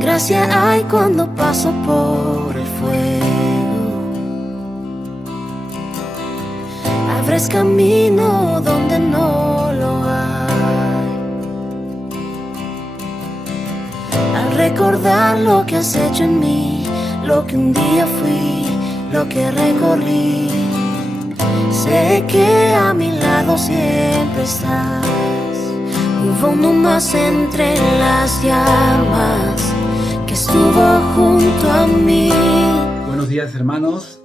Gracia hay cuando paso por el fuego. Abres camino donde no lo hay. Al recordar lo que has hecho en mí, lo que un día fui, lo que recorrí, sé que a mi lado siempre estás. Hubo uno más entre las llamas que estuvo junto a mí. Buenos días, hermanos,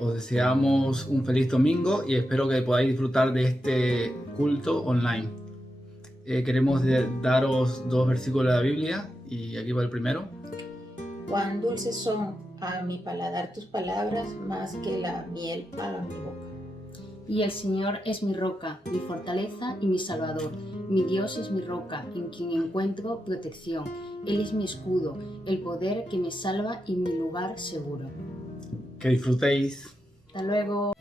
os deseamos un feliz domingo y espero que podáis disfrutar de este culto online. Queremos daros 2 versículos de la Biblia y aquí va el primero. Cuán dulces son a mi paladar tus palabras, más que la miel para mi boca. Y el Señor es mi roca, mi fortaleza y mi salvador. Mi Dios es mi roca, en quien encuentro protección. Él es mi escudo, el poder que me salva y mi lugar seguro. Que disfrutéis. Hasta luego.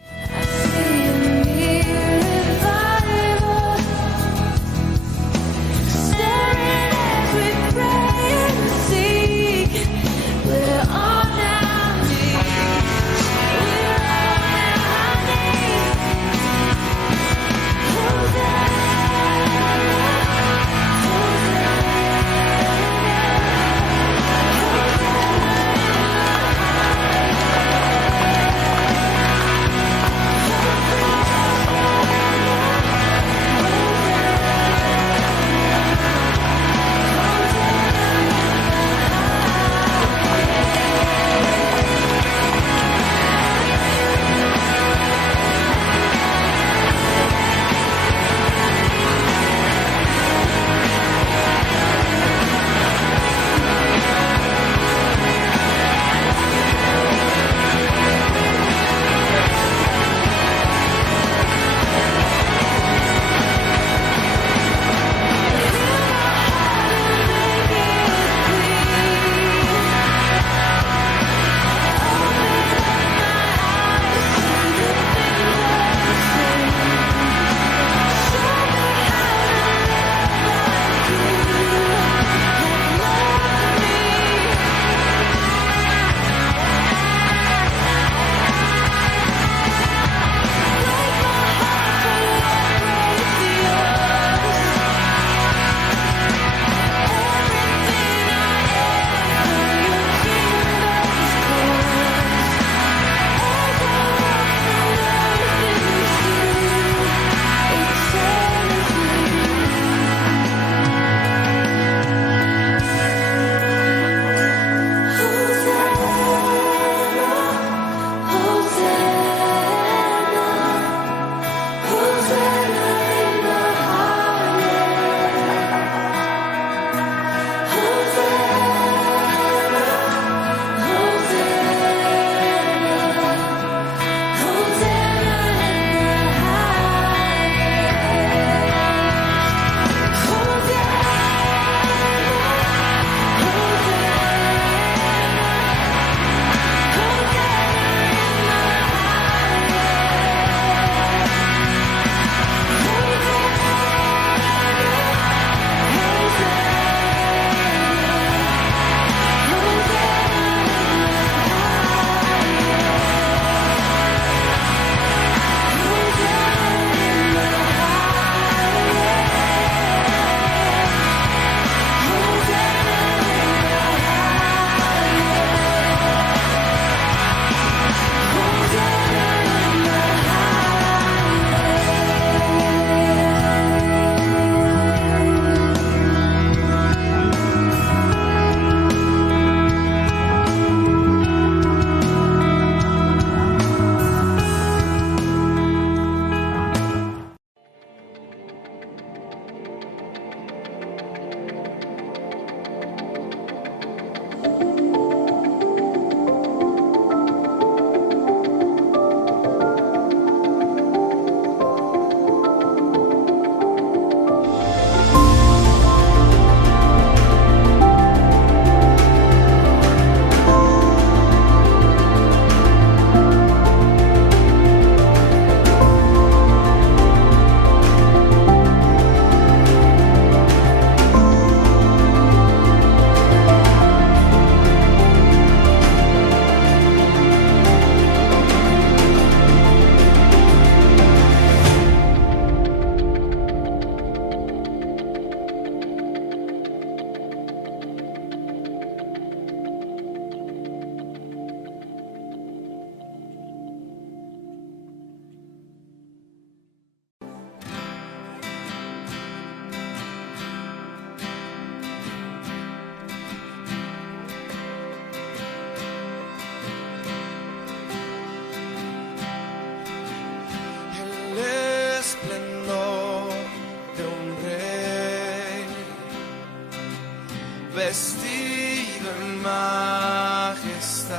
vestido en majestad.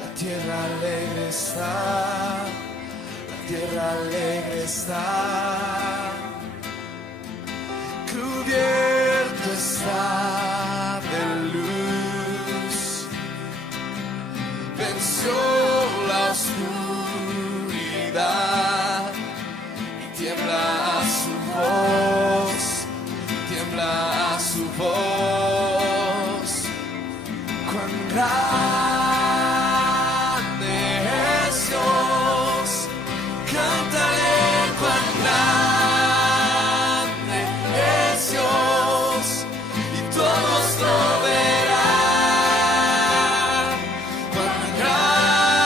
La tierra alegre está, la tierra alegre está. Cubierto está de luz, venció la oscuridad y tiembla a su voz, tiembla a su voz. Cuán grande es Dios, cantaré cuán grande es Dios, y todos lo verán. Cuán grande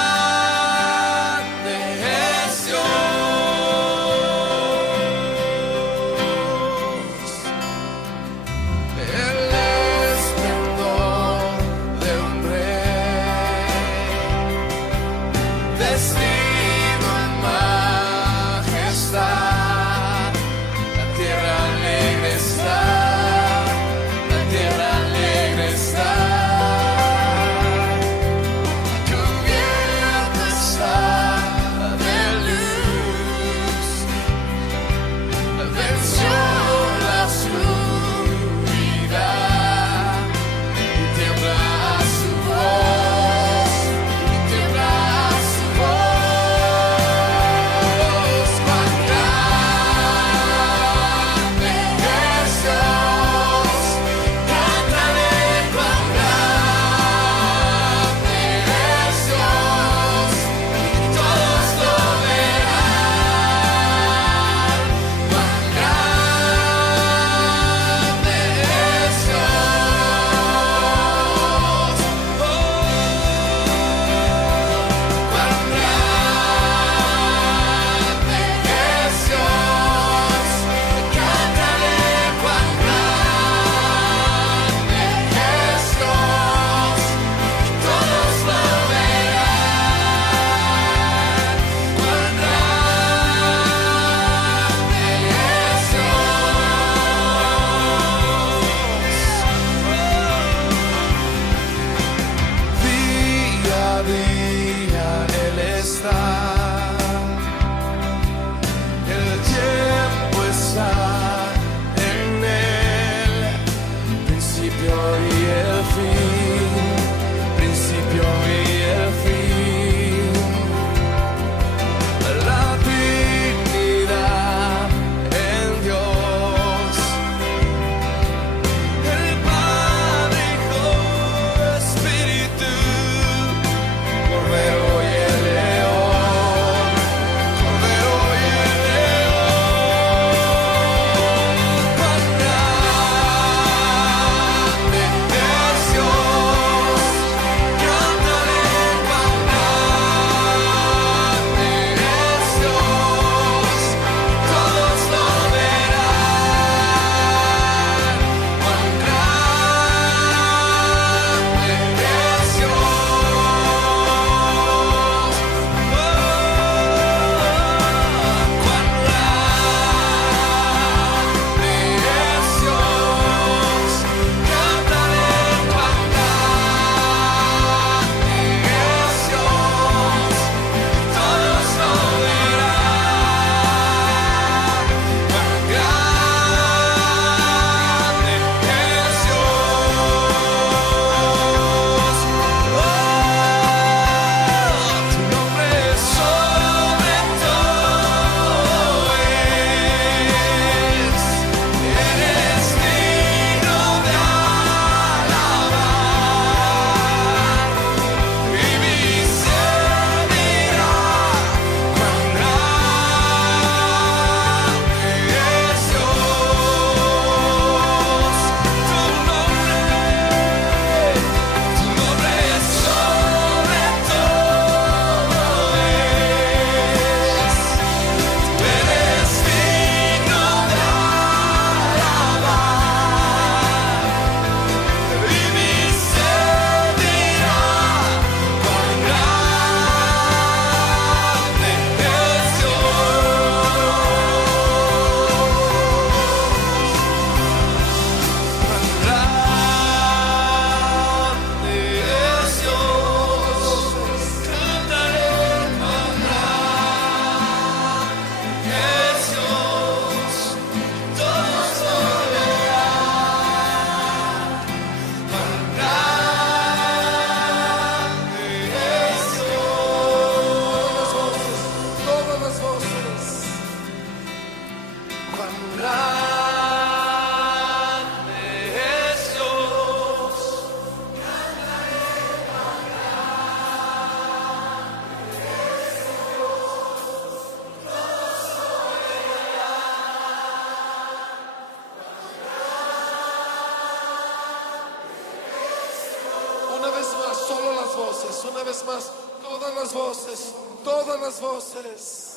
voces, una vez más, todas las voces, todas las voces.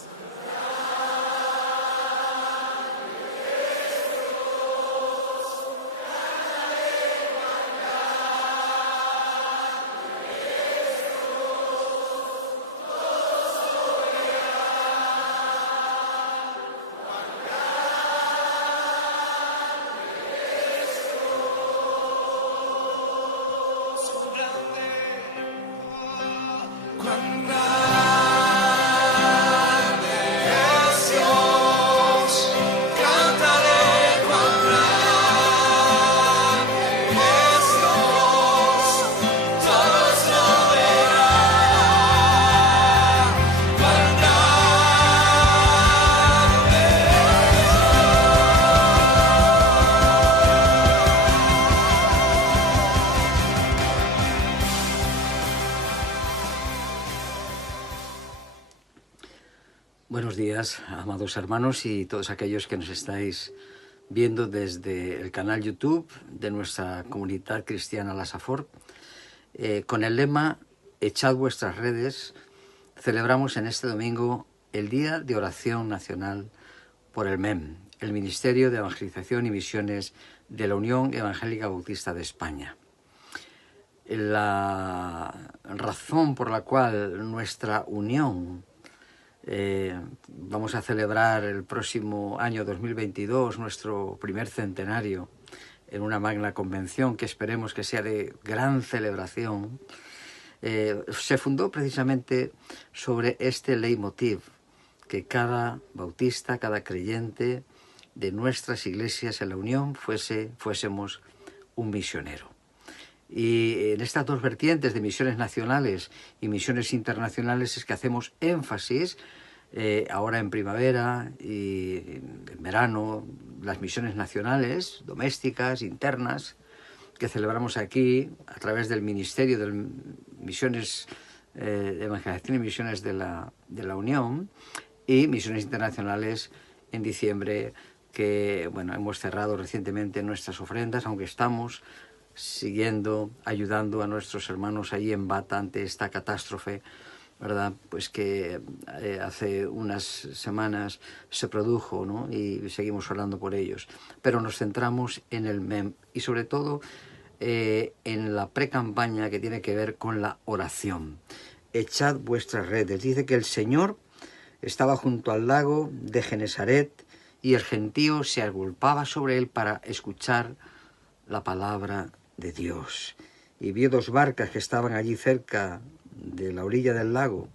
Buenos días, amados hermanos y todos aquellos que nos estáis viendo desde el canal YouTube de nuestra comunidad cristiana La Safor. Con el lema Echad vuestras redes, celebramos en este domingo el Día de Oración Nacional por el MEM, el Ministerio de Evangelización y Misiones de la Unión Evangélica Bautista de España. La razón por la cual nuestra unión vamos a celebrar el próximo año 2022 nuestro primer centenario en una magna convención que esperemos que sea de gran celebración, se fundó precisamente sobre este leitmotiv, que cada bautista, cada creyente de nuestras iglesias en la Unión fuésemos un misionero. Y en estas dos vertientes de misiones nacionales y misiones internacionales es que hacemos énfasis ahora en primavera y en verano, las misiones nacionales, domésticas, internas, que celebramos aquí a través del Ministerio de Misiones, de Evangelización y Misiones de la Unión, y misiones internacionales en diciembre, que bueno, hemos cerrado recientemente nuestras ofrendas, aunque estamos siguiendo, ayudando a nuestros hermanos allí en Bata ante esta catástrofe, ¿verdad? Pues que hace unas semanas se produjo, ¿no? Y seguimos orando por ellos. Pero nos centramos en el MEM y sobre todo en la pre-campaña que tiene que ver con la oración. Echad vuestras redes. Dice que el Señor estaba junto al lago de Genesaret y el gentío se agolpaba sobre él para escuchar la palabra de Dios. Y vio dos barcas que estaban allí cerca de la orilla del lago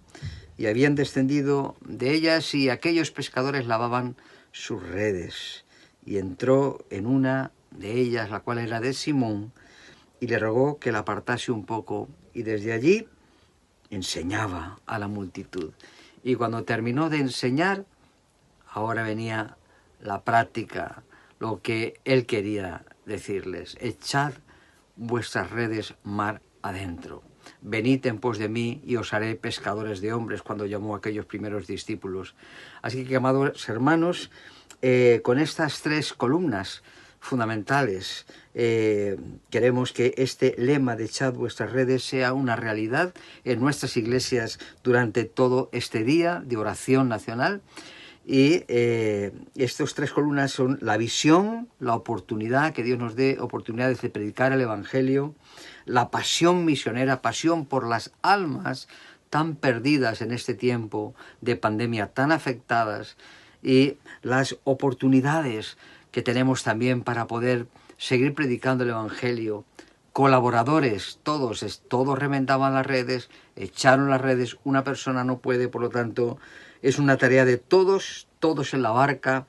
y habían descendido de ellas, y aquellos pescadores lavaban sus redes. Y entró en una de ellas, la cual era de Simón, y le rogó que la apartase un poco, y desde allí enseñaba a la multitud. Y cuando terminó de enseñar, ahora venía la práctica, lo que él quería decirles: echad vuestras redes mar adentro. Venid en pos de mí y os haré pescadores de hombres, cuando llamó a aquellos primeros discípulos. Así que, amados hermanos, con estas tres columnas fundamentales, queremos que este lema de echad vuestras redes sea una realidad en nuestras iglesias durante todo este día de oración nacional. Y estas tres columnas son la visión, la oportunidad, que Dios nos dé oportunidades de predicar el Evangelio, la pasión misionera, pasión por las almas tan perdidas en este tiempo de pandemia, tan afectadas, y las oportunidades que tenemos también para poder seguir predicando el Evangelio. Colaboradores, todos remendaban las redes, echaron las redes, una persona no puede, por lo tanto es una tarea de todos en la barca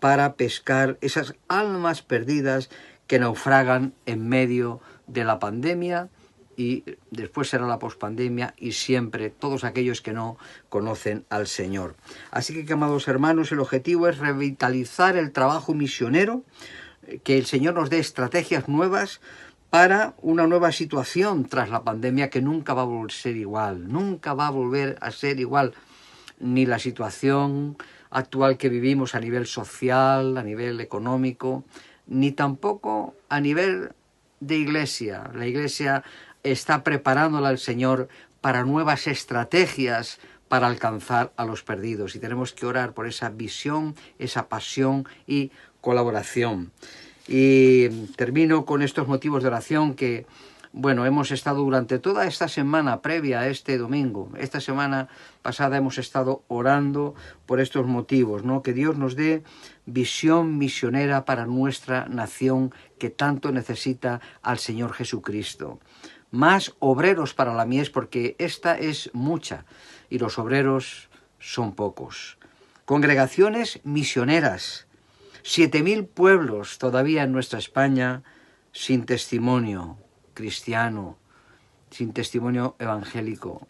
para pescar esas almas perdidas que naufragan en medio de la pandemia, y después será la pospandemia, y siempre todos aquellos que no conocen al Señor. Así que, amados hermanos, el objetivo es revitalizar el trabajo misionero, que el Señor nos dé estrategias nuevas para una nueva situación tras la pandemia, que nunca va a volver a ser igual, nunca va a volver a ser igual, ni la situación actual que vivimos a nivel social, a nivel económico, ni tampoco a nivel de iglesia. La iglesia está preparándola el Señor para nuevas estrategias para alcanzar a los perdidos. Y tenemos que orar por esa visión, esa pasión y colaboración. Y termino con estos motivos de oración que, bueno, hemos estado durante toda esta semana previa a este domingo. Esta semana pasada hemos estado orando por estos motivos, ¿no? Que Dios nos dé visión misionera para nuestra nación que tanto necesita al Señor Jesucristo. Más obreros para la mies, porque esta es mucha y los obreros son pocos. Congregaciones misioneras. 7.000 pueblos todavía en nuestra España sin testimonio cristiano, sin testimonio evangélico.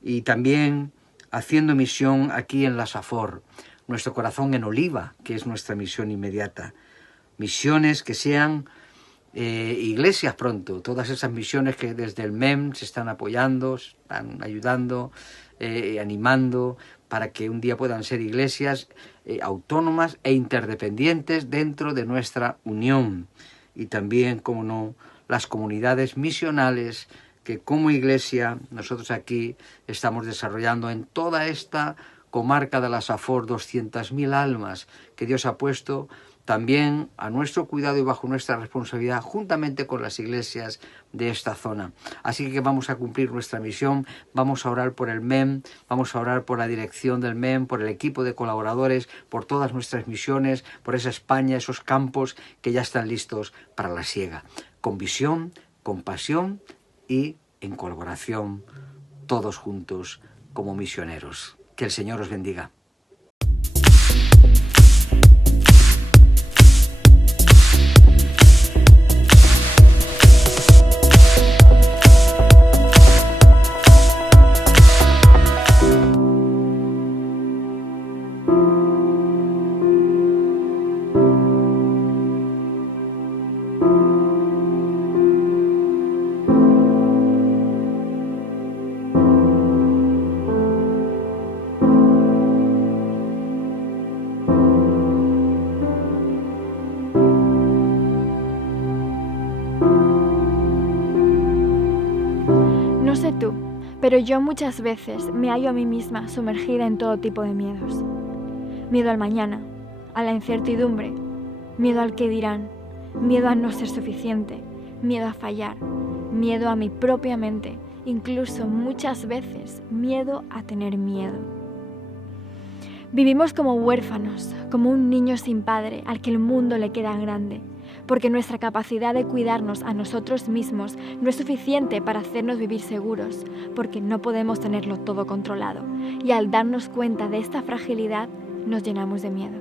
Y también haciendo misión aquí en la Safor, nuestro corazón en Oliva, que es nuestra misión inmediata. Misiones que sean iglesias pronto, todas esas misiones que desde el MEM se están apoyando, están ayudando, animando, para que un día puedan ser iglesias autónomas e interdependientes dentro de nuestra unión. Y también, como no, las comunidades misionales que como iglesia nosotros aquí estamos desarrollando en toda esta comarca de la Safor, 200.000 almas que Dios ha puesto también a nuestro cuidado y bajo nuestra responsabilidad, juntamente con las iglesias de esta zona. Así que vamos a cumplir nuestra misión, vamos a orar por el MEM, vamos a orar por la dirección del MEM, por el equipo de colaboradores, por todas nuestras misiones, por esa España, esos campos que ya están listos para la siega. Con visión, con pasión y en colaboración, todos juntos como misioneros. Que el Señor os bendiga. No sé tú, pero yo muchas veces me hallo a mí misma sumergida en todo tipo de miedos. Miedo al mañana, a la incertidumbre, miedo al qué dirán, miedo a no ser suficiente, miedo a fallar, miedo a mi propia mente, incluso muchas veces miedo a tener miedo. Vivimos como huérfanos, como un niño sin padre al que el mundo le queda grande, porque nuestra capacidad de cuidarnos a nosotros mismos no es suficiente para hacernos vivir seguros, porque no podemos tenerlo todo controlado, y al darnos cuenta de esta fragilidad nos llenamos de miedo.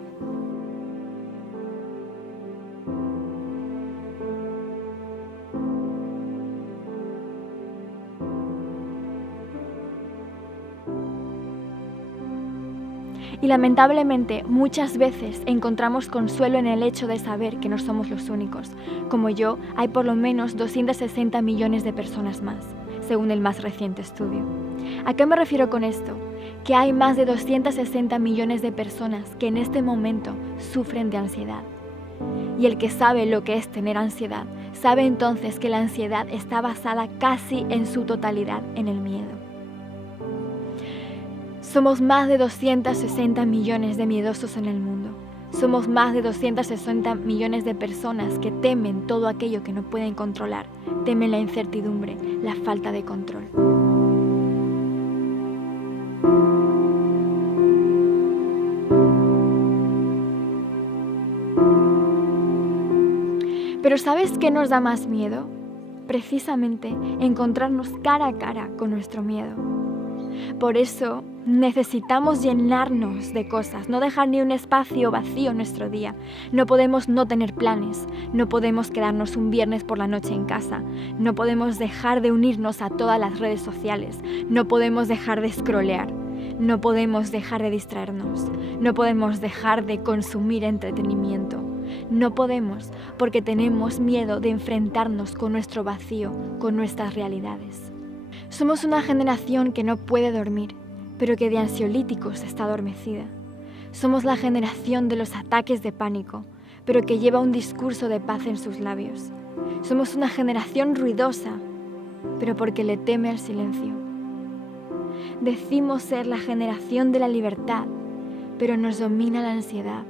Y lamentablemente muchas veces encontramos consuelo en el hecho de saber que no somos los únicos. Como yo, hay por lo menos 260 millones de personas más, según el más reciente estudio. ¿A qué me refiero con esto? Que hay más de 260 millones de personas que en este momento sufren de ansiedad. Y el que sabe lo que es tener ansiedad, sabe entonces que la ansiedad está basada casi en su totalidad en el miedo. Somos más de 260 millones de miedosos en el mundo. Somos más de 260 millones de personas que temen todo aquello que no pueden controlar, temen la incertidumbre, la falta de control. Pero ¿sabes qué nos da más miedo? Precisamente encontrarnos cara a cara con nuestro miedo. Por eso necesitamos llenarnos de cosas, no dejar ni un espacio vacío en nuestro día. No podemos no tener planes, no podemos quedarnos un viernes por la noche en casa, no podemos dejar de unirnos a todas las redes sociales, no podemos dejar de scrollear, no podemos dejar de distraernos, no podemos dejar de consumir entretenimiento. No podemos porque tenemos miedo de enfrentarnos con nuestro vacío, con nuestras realidades. Somos una generación que no puede dormir, pero que de ansiolíticos está adormecida. Somos la generación de los ataques de pánico, pero que lleva un discurso de paz en sus labios. Somos una generación ruidosa, pero porque le teme al silencio. Decimos ser la generación de la libertad, pero nos domina la ansiedad.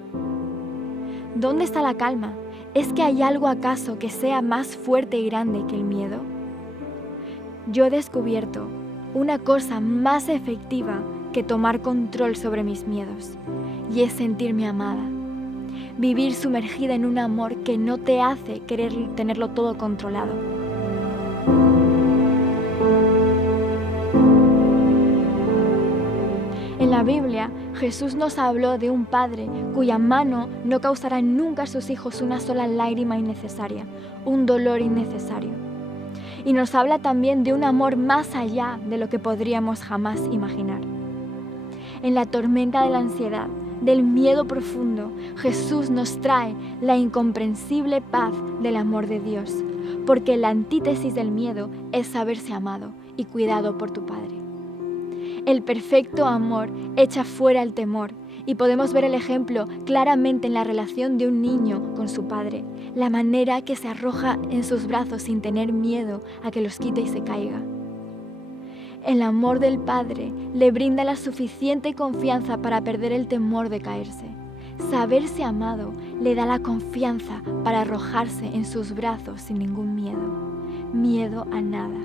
¿Dónde está la calma? ¿Es que hay algo acaso que sea más fuerte y grande que el miedo? Yo he descubierto una cosa más efectiva que tomar control sobre mis miedos, y es sentirme amada. Vivir sumergida en un amor que no te hace querer tenerlo todo controlado. En la Biblia, Jesús nos habló de un padre cuya mano no causará nunca a sus hijos una sola lágrima innecesaria, un dolor innecesario. Y nos habla también de un amor más allá de lo que podríamos jamás imaginar. En la tormenta de la ansiedad, del miedo profundo, Jesús nos trae la incomprensible paz del amor de Dios, porque la antítesis del miedo es saberse amado y cuidado por tu Padre. El perfecto amor echa fuera el temor, y podemos ver el ejemplo claramente en la relación de un niño con su padre, la manera que se arroja en sus brazos sin tener miedo a que los quite y se caiga. El amor del Padre le brinda la suficiente confianza para perder el temor de caerse. Saberse amado le da la confianza para arrojarse en sus brazos sin ningún miedo a nada.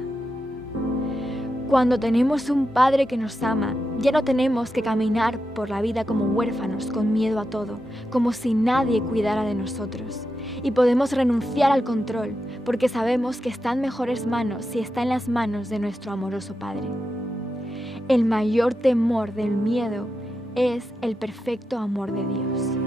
Cuando tenemos un Padre que nos ama, ya no tenemos que caminar por la vida como huérfanos, con miedo a todo, como si nadie cuidara de nosotros. Y podemos renunciar al control, porque sabemos que está en mejores manos si está en las manos de nuestro amoroso Padre. El mayor temor del miedo es el perfecto amor de Dios.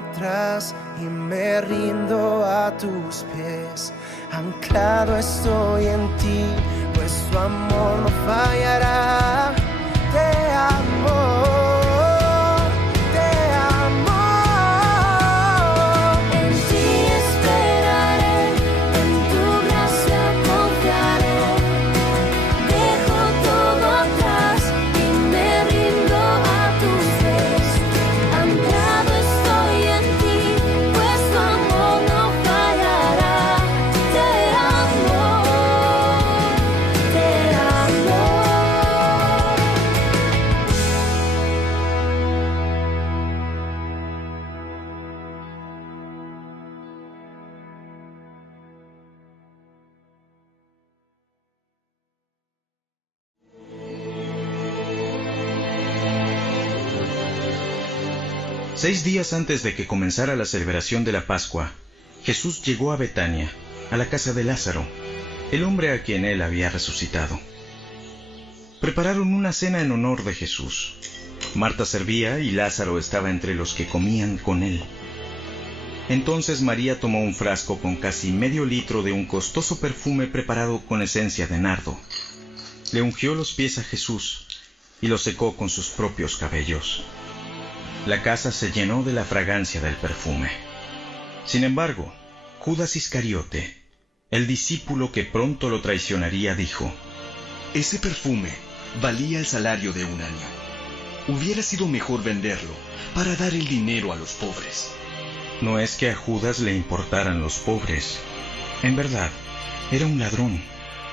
atrás y me rindo a tus pies. Anclado estoy en ti, pues tu amor no fallará. Te amo. Seis días antes de que comenzara la celebración de la Pascua, Jesús llegó a Betania, a la casa de Lázaro, el hombre a quien él había resucitado. Prepararon una cena en honor de Jesús. Marta servía y Lázaro estaba entre los que comían con él. Entonces María tomó un frasco con casi medio litro de un costoso perfume preparado con esencia de nardo. Le ungió los pies a Jesús y los secó con sus propios cabellos. La casa se llenó de la fragancia del perfume. Sin embargo, Judas Iscariote, el discípulo que pronto lo traicionaría, dijo: Ese perfume valía el salario de un año. Hubiera sido mejor venderlo para dar el dinero a los pobres. No es que a Judas le importaran los pobres. En verdad, era un ladrón,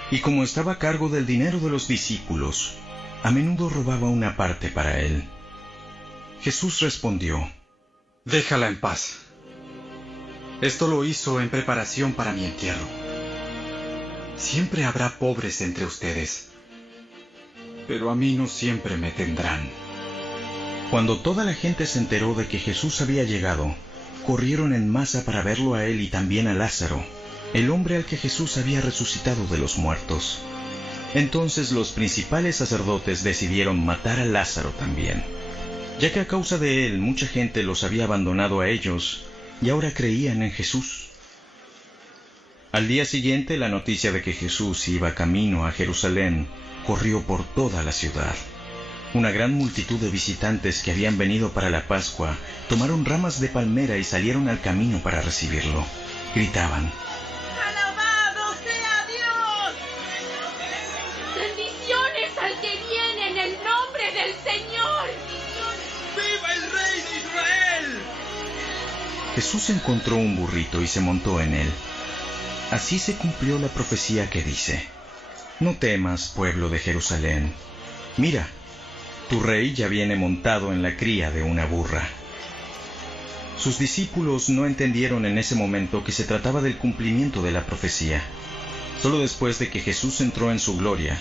y como estaba a cargo del dinero de los discípulos, a menudo robaba una parte para él. Jesús respondió: Déjala en paz. Esto lo hizo en preparación para mi entierro. Siempre habrá pobres entre ustedes, pero a mí no siempre me tendrán. Cuando toda la gente se enteró de que Jesús había llegado, corrieron en masa para verlo a él y también a Lázaro, el hombre al que Jesús había resucitado de los muertos. Entonces los principales sacerdotes decidieron matar a Lázaro también, ya que a causa de él mucha gente los había abandonado a ellos y ahora creían en Jesús. Al día siguiente, la noticia de que Jesús iba camino a Jerusalén corrió por toda la ciudad. Una gran multitud de visitantes que habían venido para la Pascua tomaron ramas de palmera y salieron al camino para recibirlo. Gritaban: ¡Alabado sea Dios! ¡Bendiciones al que viene en el nombre del Señor! ¡Viva el Rey de Israel! Jesús encontró un burrito y se montó en él. Así se cumplió la profecía que dice: No temas, pueblo de Jerusalén. Mira, tu rey ya viene montado en la cría de una burra. Sus discípulos no entendieron en ese momento que se trataba del cumplimiento de la profecía. Solo después de que Jesús entró en su gloria,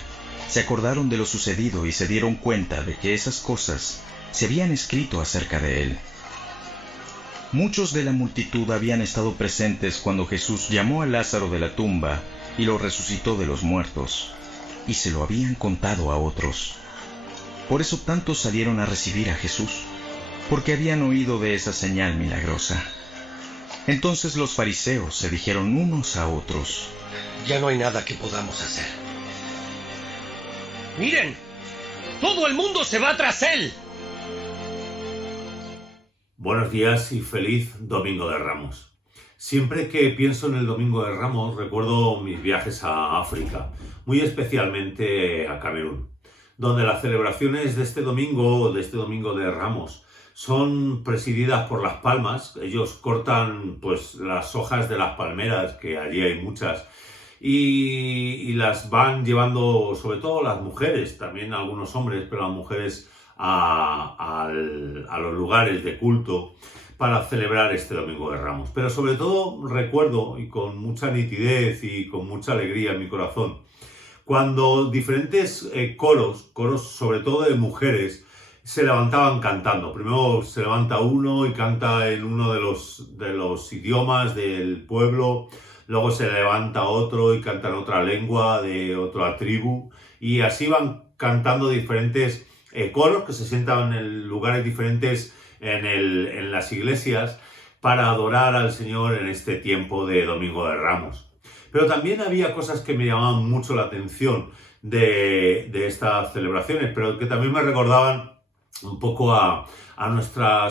se acordaron de lo sucedido y se dieron cuenta de que esas cosas se habían escrito acerca de él. Muchos de la multitud habían estado presentes cuando Jesús llamó a Lázaro de la tumba y lo resucitó de los muertos, y se lo habían contado a otros. Por eso tantos salieron a recibir a Jesús, porque habían oído de esa señal milagrosa. Entonces los fariseos se dijeron unos a otros: Ya no hay nada que podamos hacer. ¡Miren! ¡Todo el mundo se va tras él! Buenos días y feliz Domingo de Ramos. Siempre que pienso en el Domingo de Ramos recuerdo mis viajes a África, muy especialmente a Camerún, donde las celebraciones de este Domingo de Ramos son presididas por las palmas. Ellos cortan pues las hojas de las palmeras, que allí hay muchas, y las van llevando, sobre todo las mujeres, también algunos hombres, pero las mujeres a los lugares de culto para celebrar este Domingo de Ramos. Pero sobre todo recuerdo, y con mucha nitidez y con mucha alegría en mi corazón, cuando diferentes coros sobre todo de mujeres, se levantaban cantando. Primero se levanta uno y canta en uno de los idiomas del pueblo, luego se levanta otro y canta en otra lengua de otra tribu, y así van cantando diferentes coros que se sientan en lugares diferentes en las iglesias, para adorar al Señor en este tiempo de Domingo de Ramos. Pero también había cosas que me llamaban mucho la atención de estas celebraciones, pero que también me recordaban un poco a nuestra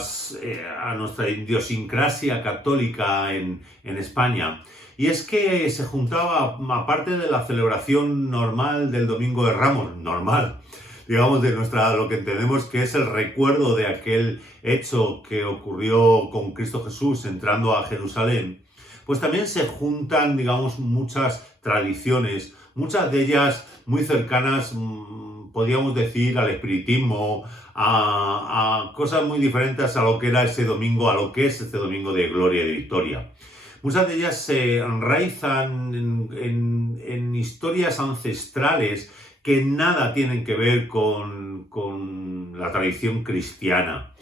idiosincrasia católica en España. Y es que se juntaba, aparte de la celebración normal del Domingo de Ramos, normal, digamos, de lo que entendemos que es el recuerdo de aquel hecho que ocurrió con Cristo Jesús entrando a Jerusalén, pues también se juntan, digamos, muchas tradiciones, muchas de ellas muy cercanas, podríamos decir, al espiritismo, a cosas muy diferentes a lo que era ese domingo, a lo que es este domingo de gloria y de victoria. Muchas de ellas se enraizan en historias ancestrales que nada tienen que ver con la tradición cristiana.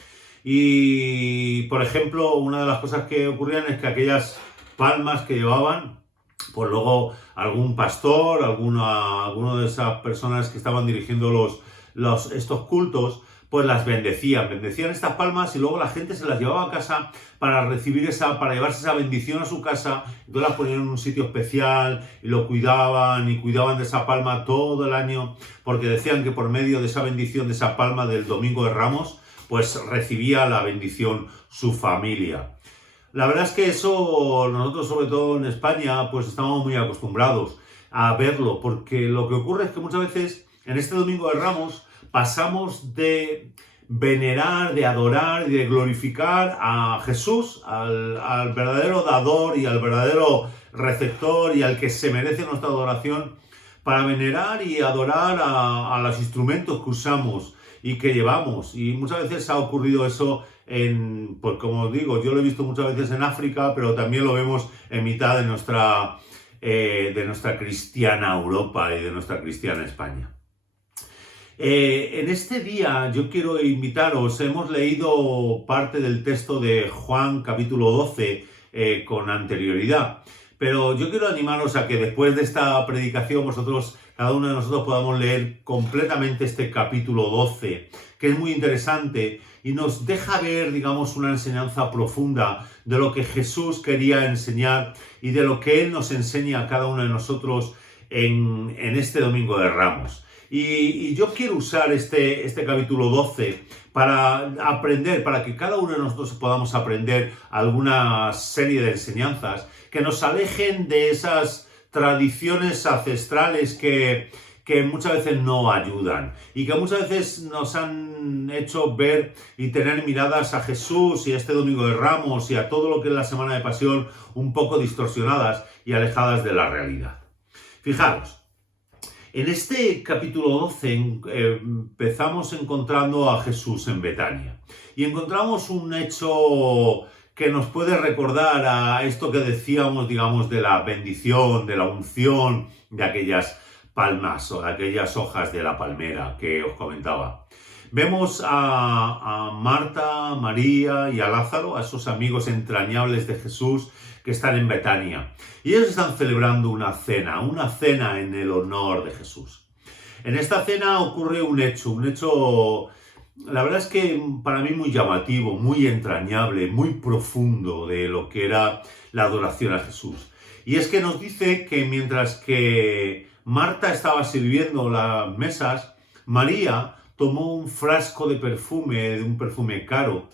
Y, por ejemplo, una de las cosas que ocurrían es que aquellas palmas que llevaban, pues luego algún pastor, alguno de esas personas que estaban dirigiendo estos cultos, pues las bendecían estas palmas y luego la gente se las llevaba a casa para llevarse esa bendición a su casa, entonces las ponían en un sitio especial y lo cuidaban de esa palma todo el año, porque decían que por medio de esa bendición de esa palma del Domingo de Ramos, pues recibía la bendición su familia. La verdad es que eso nosotros, sobre todo en España, pues estamos muy acostumbrados a verlo, porque lo que ocurre es que muchas veces en este Domingo de Ramos pasamos de venerar, de adorar y de glorificar a Jesús, al verdadero dador y al verdadero receptor y al que se merece nuestra adoración, para venerar y adorar a los instrumentos que usamos y que llevamos. Y muchas veces ha ocurrido eso pues como os digo, yo lo he visto muchas veces en África, pero también lo vemos en mitad de nuestra cristiana Europa y de nuestra cristiana España. En este día yo quiero invitaros, hemos leído parte del texto de Juan capítulo 12 con anterioridad, pero yo quiero animaros a que después de esta predicación cada uno de nosotros podamos leer completamente este capítulo 12, que es muy interesante y nos deja ver, digamos, una enseñanza profunda de lo que Jesús quería enseñar y de lo que Él nos enseña a cada uno de nosotros en este Domingo de Ramos. Y yo quiero usar este capítulo 12 para aprender, para que cada uno de nosotros podamos aprender alguna serie de enseñanzas que nos alejen de esas tradiciones ancestrales que muchas veces no ayudan y que muchas veces nos han hecho ver y tener miradas a Jesús y a este Domingo de Ramos y a todo lo que es la Semana de Pasión un poco distorsionadas y alejadas de la realidad. Fijaros. En este capítulo 12 empezamos encontrando a Jesús en Betania y encontramos un hecho que nos puede recordar a esto que decíamos, digamos, de la bendición, de la unción de aquellas palmas o de aquellas hojas de la palmera que os comentaba. Vemos a Marta, María y a Lázaro, a esos amigos entrañables de Jesús que están en Betania. Y ellos están celebrando una cena en el honor de Jesús. En esta cena ocurre un hecho, la verdad es que para mí muy llamativo, muy entrañable, muy profundo de lo que era la adoración a Jesús. Y es que nos dice que mientras que Marta estaba sirviendo las mesas, María tomó un frasco de un perfume caro,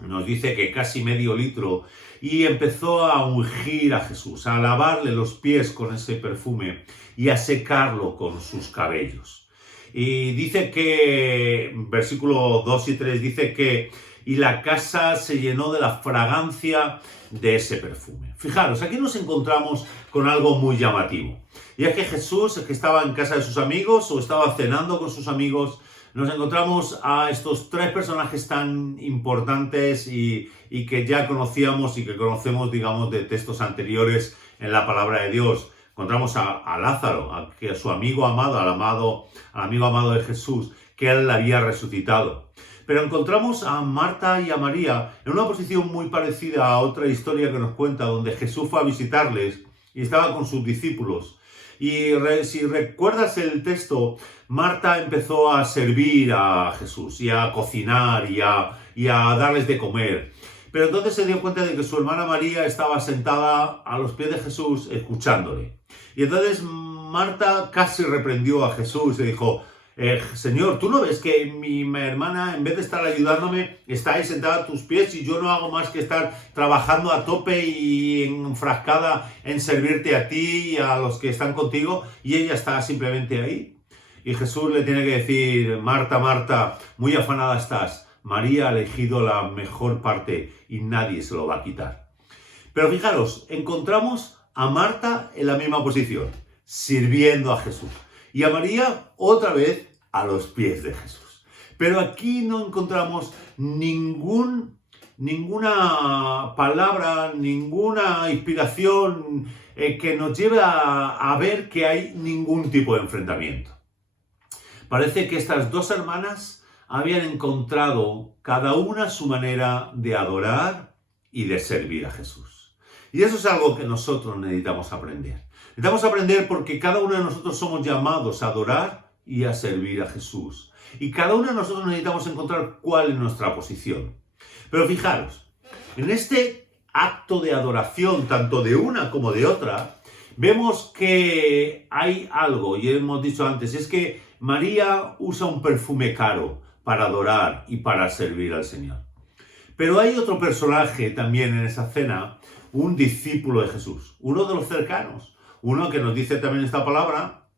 nos dice que casi medio litro, y empezó a ungir a Jesús, a lavarle los pies con ese perfume y a secarlo con sus cabellos. Y dice que, versículos 2 y 3, dice que y la casa se llenó de la fragancia de ese perfume. Fijaros, aquí nos encontramos con algo muy llamativo. Y es que Jesús, que estaba en casa de sus amigos o estaba cenando con sus amigos, nos encontramos a estos tres personajes tan importantes y que ya conocíamos y que conocemos, digamos, de textos anteriores en la palabra de Dios. Encontramos a Lázaro, a su amigo amado, al amigo amado de Jesús, que él había resucitado. Pero encontramos a Marta y a María en una posición muy parecida a otra historia que nos cuenta, donde Jesús fue a visitarles y estaba con sus discípulos. Y si recuerdas el texto, Marta empezó a servir a Jesús y a cocinar y a darles de comer. Pero entonces se dio cuenta de que su hermana María estaba sentada a los pies de Jesús escuchándole. Y entonces Marta casi reprendió a Jesús y dijo: Señor, ¿tú no ves que mi hermana, en vez de estar ayudándome, está ahí sentada a tus pies y yo no hago más que estar trabajando a tope y enfrascada en servirte a ti y a los que están contigo, y ella está simplemente ahí? Y Jesús le tiene que decir: Marta, Marta, muy afanada estás. María ha elegido la mejor parte y nadie se lo va a quitar. Pero fijaros, encontramos a Marta en la misma posición, sirviendo a Jesús. Y a María otra vez a los pies de Jesús. Pero aquí no encontramos ninguna palabra, ninguna inspiración que nos lleve a ver que hay ningún tipo de enfrentamiento. Parece que estas dos hermanas habían encontrado cada una su manera de adorar y de servir a Jesús. Y eso es algo que nosotros necesitamos aprender. Necesitamos aprender porque cada uno de nosotros somos llamados a adorar y a servir a Jesús. Y cada uno de nosotros necesitamos encontrar cuál es nuestra posición. Pero fijaros, en este acto de adoración, tanto de una como de otra, vemos que hay algo, y hemos dicho antes, es que María usa un perfume caro para adorar y para servir al Señor. Pero hay otro personaje también en esa cena, un discípulo de Jesús, uno de los cercanos, uno que nos dice también esta palabra,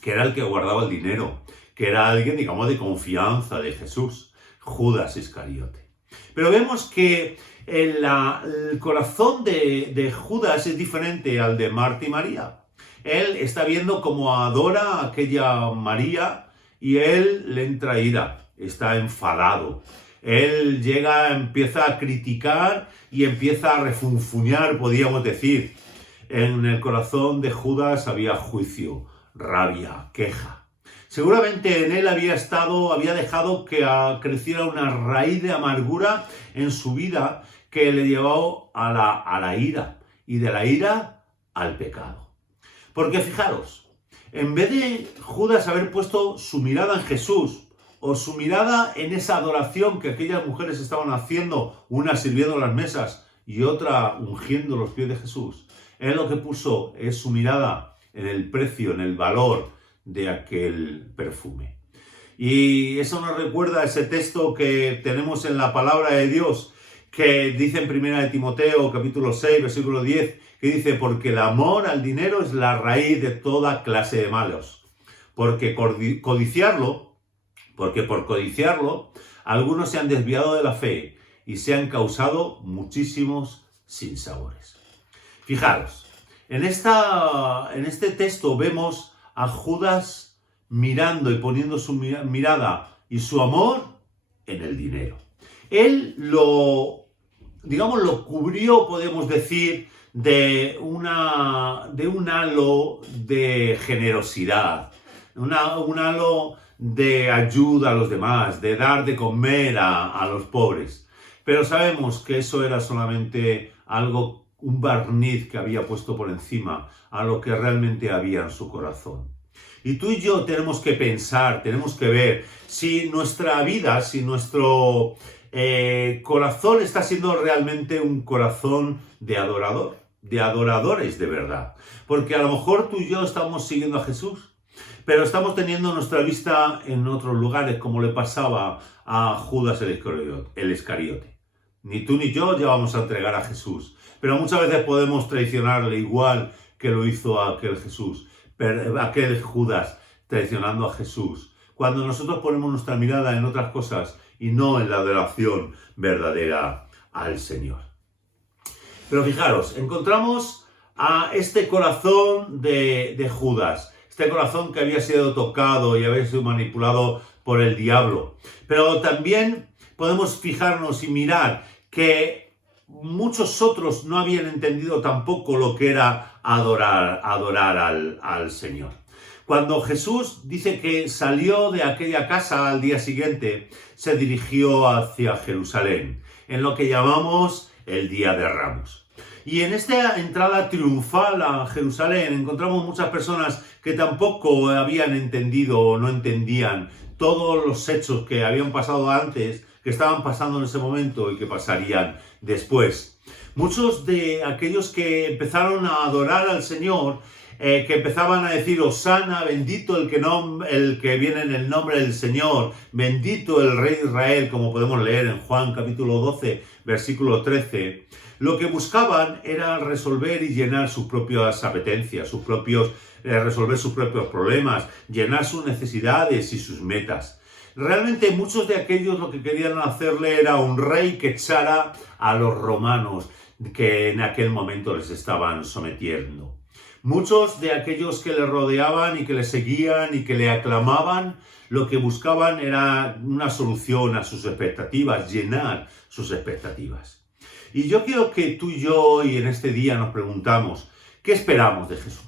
que era el que guardaba el dinero, que era alguien, digamos, de confianza de Jesús, Judas Iscariote. Pero vemos que el corazón de Judas es diferente al de Marta y María. Él está viendo cómo adora a aquella María y él le entra ira. Está enfadado. Él empieza a criticar y empieza a refunfuñar, podríamos decir. En el corazón de Judas había juicio, rabia, queja. Seguramente en él había dejado que creciera una raíz de amargura en su vida que le llevó a la ira, y de la ira al pecado. Porque fijaros, en vez de Judas haber puesto su mirada en Jesús, o su mirada en esa adoración que aquellas mujeres estaban haciendo, una sirviendo las mesas y otra ungiendo los pies de Jesús, él lo que puso es su mirada en el precio, en el valor de aquel perfume. Y eso nos recuerda a ese texto que tenemos en la palabra de Dios, que dice en 1 Timoteo capítulo 6, versículo 10, que dice: porque el amor al dinero es la raíz de toda clase de malos, porque por codiciarlo, algunos se han desviado de la fe y se han causado muchísimos sinsabores. Fijaros, en este texto vemos a Judas mirando y poniendo su mirada y su amor en el dinero. Él lo cubrió, podemos decir, de un halo de generosidad, un halo de ayuda a los demás, de dar de comer a los pobres. Pero sabemos que eso era solamente un barniz que había puesto por encima a lo que realmente había en su corazón. Y tú y yo tenemos que pensar, tenemos que ver si nuestra vida, si nuestro corazón está siendo realmente un corazón de adorador, de adoradores de verdad. Porque a lo mejor tú y yo estamos siguiendo a Jesús, pero estamos teniendo nuestra vista en otros lugares, como le pasaba a Judas el Iscariote. Ni tú ni yo ya vamos a entregar a Jesús, pero muchas veces podemos traicionarle igual que lo hizo aquel Judas traicionando a Jesús. Cuando nosotros ponemos nuestra mirada en otras cosas y no en la adoración verdadera al Señor. Pero fijaros, encontramos a este corazón de Judas. Este corazón que había sido tocado y había sido manipulado por el diablo. Pero también podemos fijarnos y mirar que muchos otros no habían entendido tampoco lo que era adorar al Señor. Cuando Jesús dice que salió de aquella casa al día siguiente, se dirigió hacia Jerusalén, en lo que llamamos el Día de Ramos. Y en esta entrada triunfal a Jerusalén encontramos muchas personas que tampoco habían entendido o no entendían todos los hechos que habían pasado antes, que estaban pasando en ese momento y que pasarían después. Muchos de aquellos que empezaron a adorar al Señor, que empezaban a decir: Hosana, bendito el que viene en el nombre del Señor, bendito el Rey de Israel, como podemos leer en Juan capítulo 12, versículo 13, lo que buscaban era resolver y llenar sus propias apetencias, resolver sus propios problemas, llenar sus necesidades y sus metas. Realmente muchos de aquellos lo que querían hacerle era un rey que echara a los romanos que en aquel momento les estaban sometiendo. Muchos de aquellos que le rodeaban y que le seguían y que le aclamaban, lo que buscaban era una solución a sus expectativas, llenar sus expectativas. Y yo quiero que tú y yo hoy en este día nos preguntamos, ¿qué esperamos de Jesús?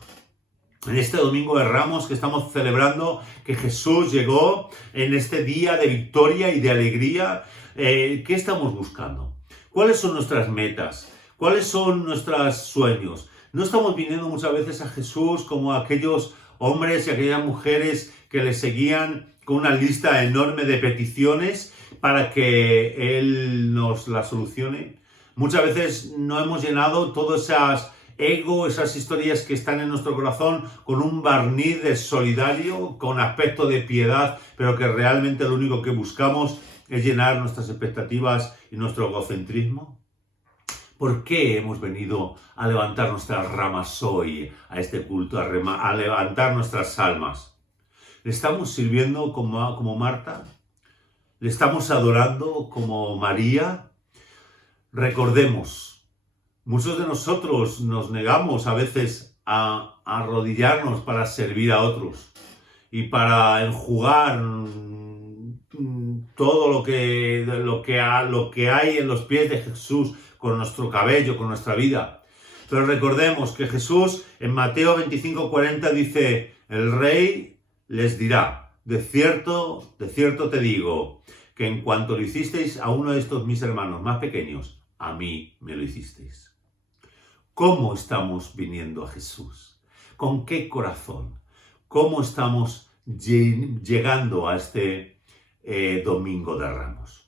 En este Domingo de Ramos que estamos celebrando que Jesús llegó en este día de victoria y de alegría, ¿qué estamos buscando? ¿Cuáles son nuestras metas? ¿Cuáles son nuestros sueños? No estamos viniendo muchas veces a Jesús como aquellos hombres y aquellas mujeres que le seguían con una lista enorme de peticiones para que Él nos la solucione. Muchas veces no hemos llenado todas esas historias que están en nuestro corazón con un barniz de solidario, con aspecto de piedad, pero que realmente lo único que buscamos es llenar nuestras expectativas y nuestro egocentrismo. ¿Por qué hemos venido a levantar nuestras ramas hoy a este culto, a levantar nuestras almas? ¿Le estamos sirviendo como Marta? ¿Le estamos adorando como María? Recordemos, muchos de nosotros nos negamos a veces a arrodillarnos para servir a otros y para enjugar todo lo que hay en los pies de Jesús con nuestro cabello, con nuestra vida. Pero recordemos que Jesús en Mateo 25:40 dice: el Rey les dirá, de cierto te digo, que en cuanto lo hicisteis a uno de estos mis hermanos más pequeños, a mí me lo hicisteis. ¿Cómo estamos viniendo a Jesús? ¿Con qué corazón? ¿Cómo estamos llegando a este Domingo de Ramos?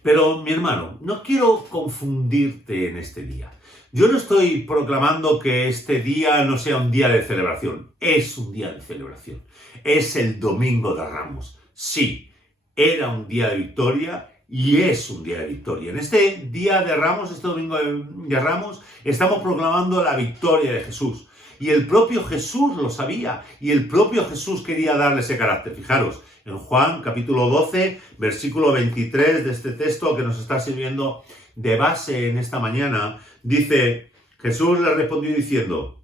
Pero, mi hermano, no quiero confundirte en este día. Yo no estoy proclamando que este día no sea un día de celebración. Es un día de celebración. Es el Domingo de Ramos. Sí, era un día de victoria y es un día de victoria. En este día de Ramos, este Domingo de Ramos, estamos proclamando la victoria de Jesús. Y el propio Jesús lo sabía. Y el propio Jesús quería darle ese carácter. Fijaros, en Juan capítulo 12, versículo 23 de este texto que nos está sirviendo de base en esta mañana, dice: Jesús le respondió diciendo: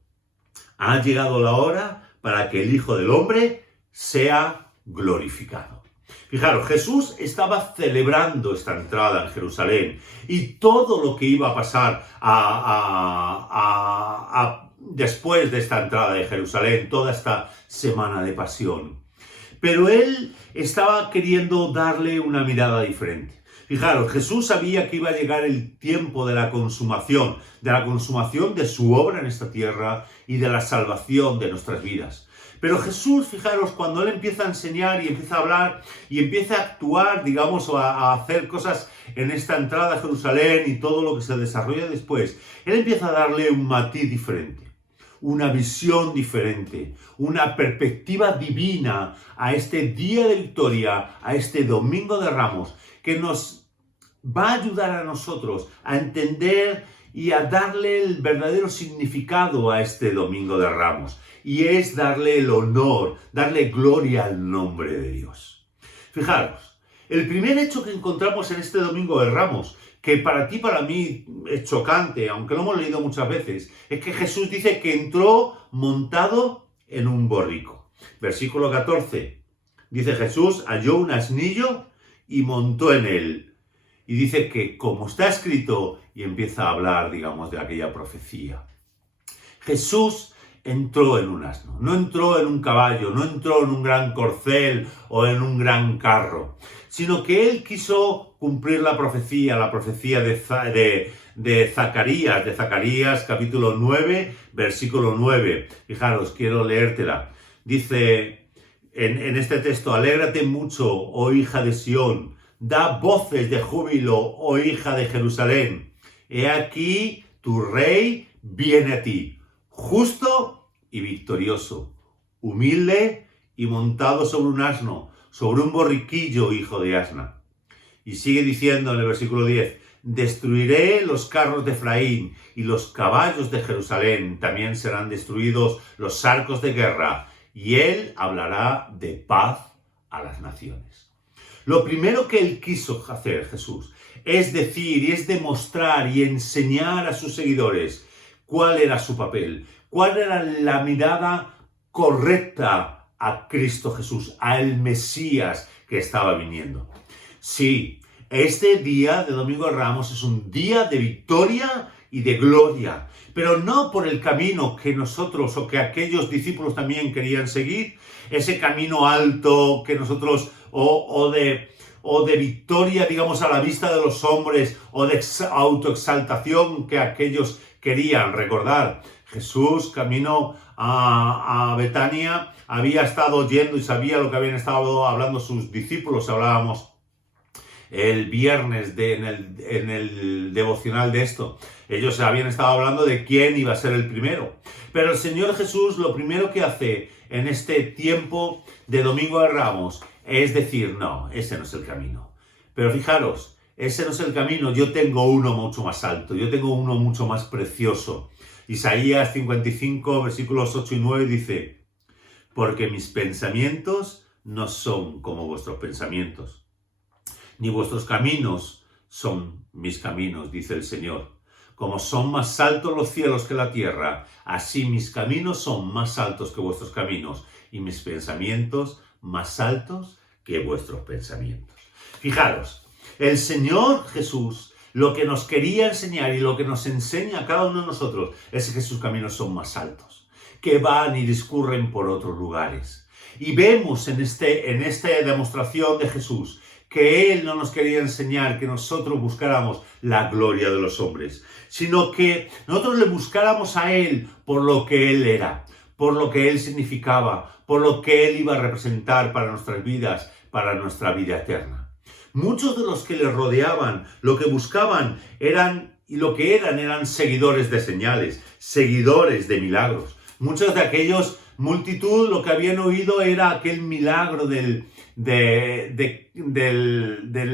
ha llegado la hora para que el Hijo del Hombre sea glorificado. Fijaros, Jesús estaba celebrando esta entrada en Jerusalén y todo lo que iba a pasar después de esta entrada de Jerusalén, toda esta semana de pasión. Pero él estaba queriendo darle una mirada diferente. Fijaros, Jesús sabía que iba a llegar el tiempo de la consumación de su obra en esta tierra y de la salvación de nuestras vidas. Pero Jesús, fijaros, cuando Él empieza a enseñar y empieza a hablar y empieza a actuar, digamos, o a hacer cosas en esta entrada a Jerusalén y todo lo que se desarrolla después, Él empieza a darle un matiz diferente, una visión diferente, una perspectiva divina a este día de victoria, a este Domingo de Ramos, que nos va a ayudar a nosotros a entender y a darle el verdadero significado a este Domingo de Ramos. Y es darle el honor, darle gloria al nombre de Dios. Fijaros, el primer hecho que encontramos en este Domingo de Ramos, que para ti, para mí, es chocante, aunque lo hemos leído muchas veces, es que Jesús dice que entró montado en un borrico. Versículo 14, dice: Jesús halló un asnillo y montó en él. Y dice que, como está escrito, y empieza a hablar, digamos, de aquella profecía. Jesús entró en un asno, no entró en un caballo, no entró en un gran corcel o en un gran carro, sino que él quiso cumplir la profecía de Zacarías capítulo 9, versículo 9. Fijaros, quiero leértela. Dice en este texto: alégrate mucho, oh hija de Sión, Da voces de júbilo, oh hija de Jerusalén. He aquí, tu rey viene a ti, justo y victorioso, humilde y montado sobre un asno, sobre un borriquillo, hijo de asna. Y sigue diciendo en el versículo 10, destruiré los carros de Efraín y los caballos de Jerusalén, también serán destruidos los arcos de guerra, y él hablará de paz a las naciones. Lo primero que él quiso hacer, Jesús, es decir y es demostrar y enseñar a sus seguidores cuál era su papel, cuál era la mirada correcta a Cristo Jesús, al Mesías que estaba viniendo. Sí, este día de Domingo de Ramos es un día de victoria y de gloria, pero no por el camino que nosotros o que aquellos discípulos también querían seguir, ese camino alto que nosotros o de victoria, digamos, a la vista de los hombres, o de autoexaltación que aquellos querían. Recordar, Jesús, camino a Betania, había estado yendo y sabía lo que habían estado hablando sus discípulos. Hablábamos el viernes en el devocional de esto. Ellos habían estado hablando de quién iba a ser el primero. Pero el Señor Jesús lo primero que hace en este tiempo de Domingo de Ramos es decir, no, ese no es el camino. Pero fijaros, ese no es el camino, yo tengo uno mucho más alto, yo tengo uno mucho más precioso. Isaías 55, versículos 8 y 9 dice, porque mis pensamientos no son como vuestros pensamientos, ni vuestros caminos son mis caminos, dice el Señor. Como son más altos los cielos que la tierra, así mis caminos son más altos que vuestros caminos, y mis pensamientos más altos que vuestros pensamientos. Fijaros, el Señor Jesús lo que nos quería enseñar y lo que nos enseña a cada uno de nosotros es que sus caminos son más altos, que van y discurren por otros lugares. Y vemos en esta demostración de Jesús que Él no nos quería enseñar que nosotros buscáramos la gloria de los hombres, sino que nosotros le buscáramos a Él por lo que Él era, por lo que Él significaba, por lo que Él iba a representar para nuestras vidas, para nuestra vida eterna. Muchos de los que le rodeaban, lo que buscaban eran seguidores de señales, seguidores de milagros. Muchos de aquellos, multitud, lo que habían oído era aquel milagro del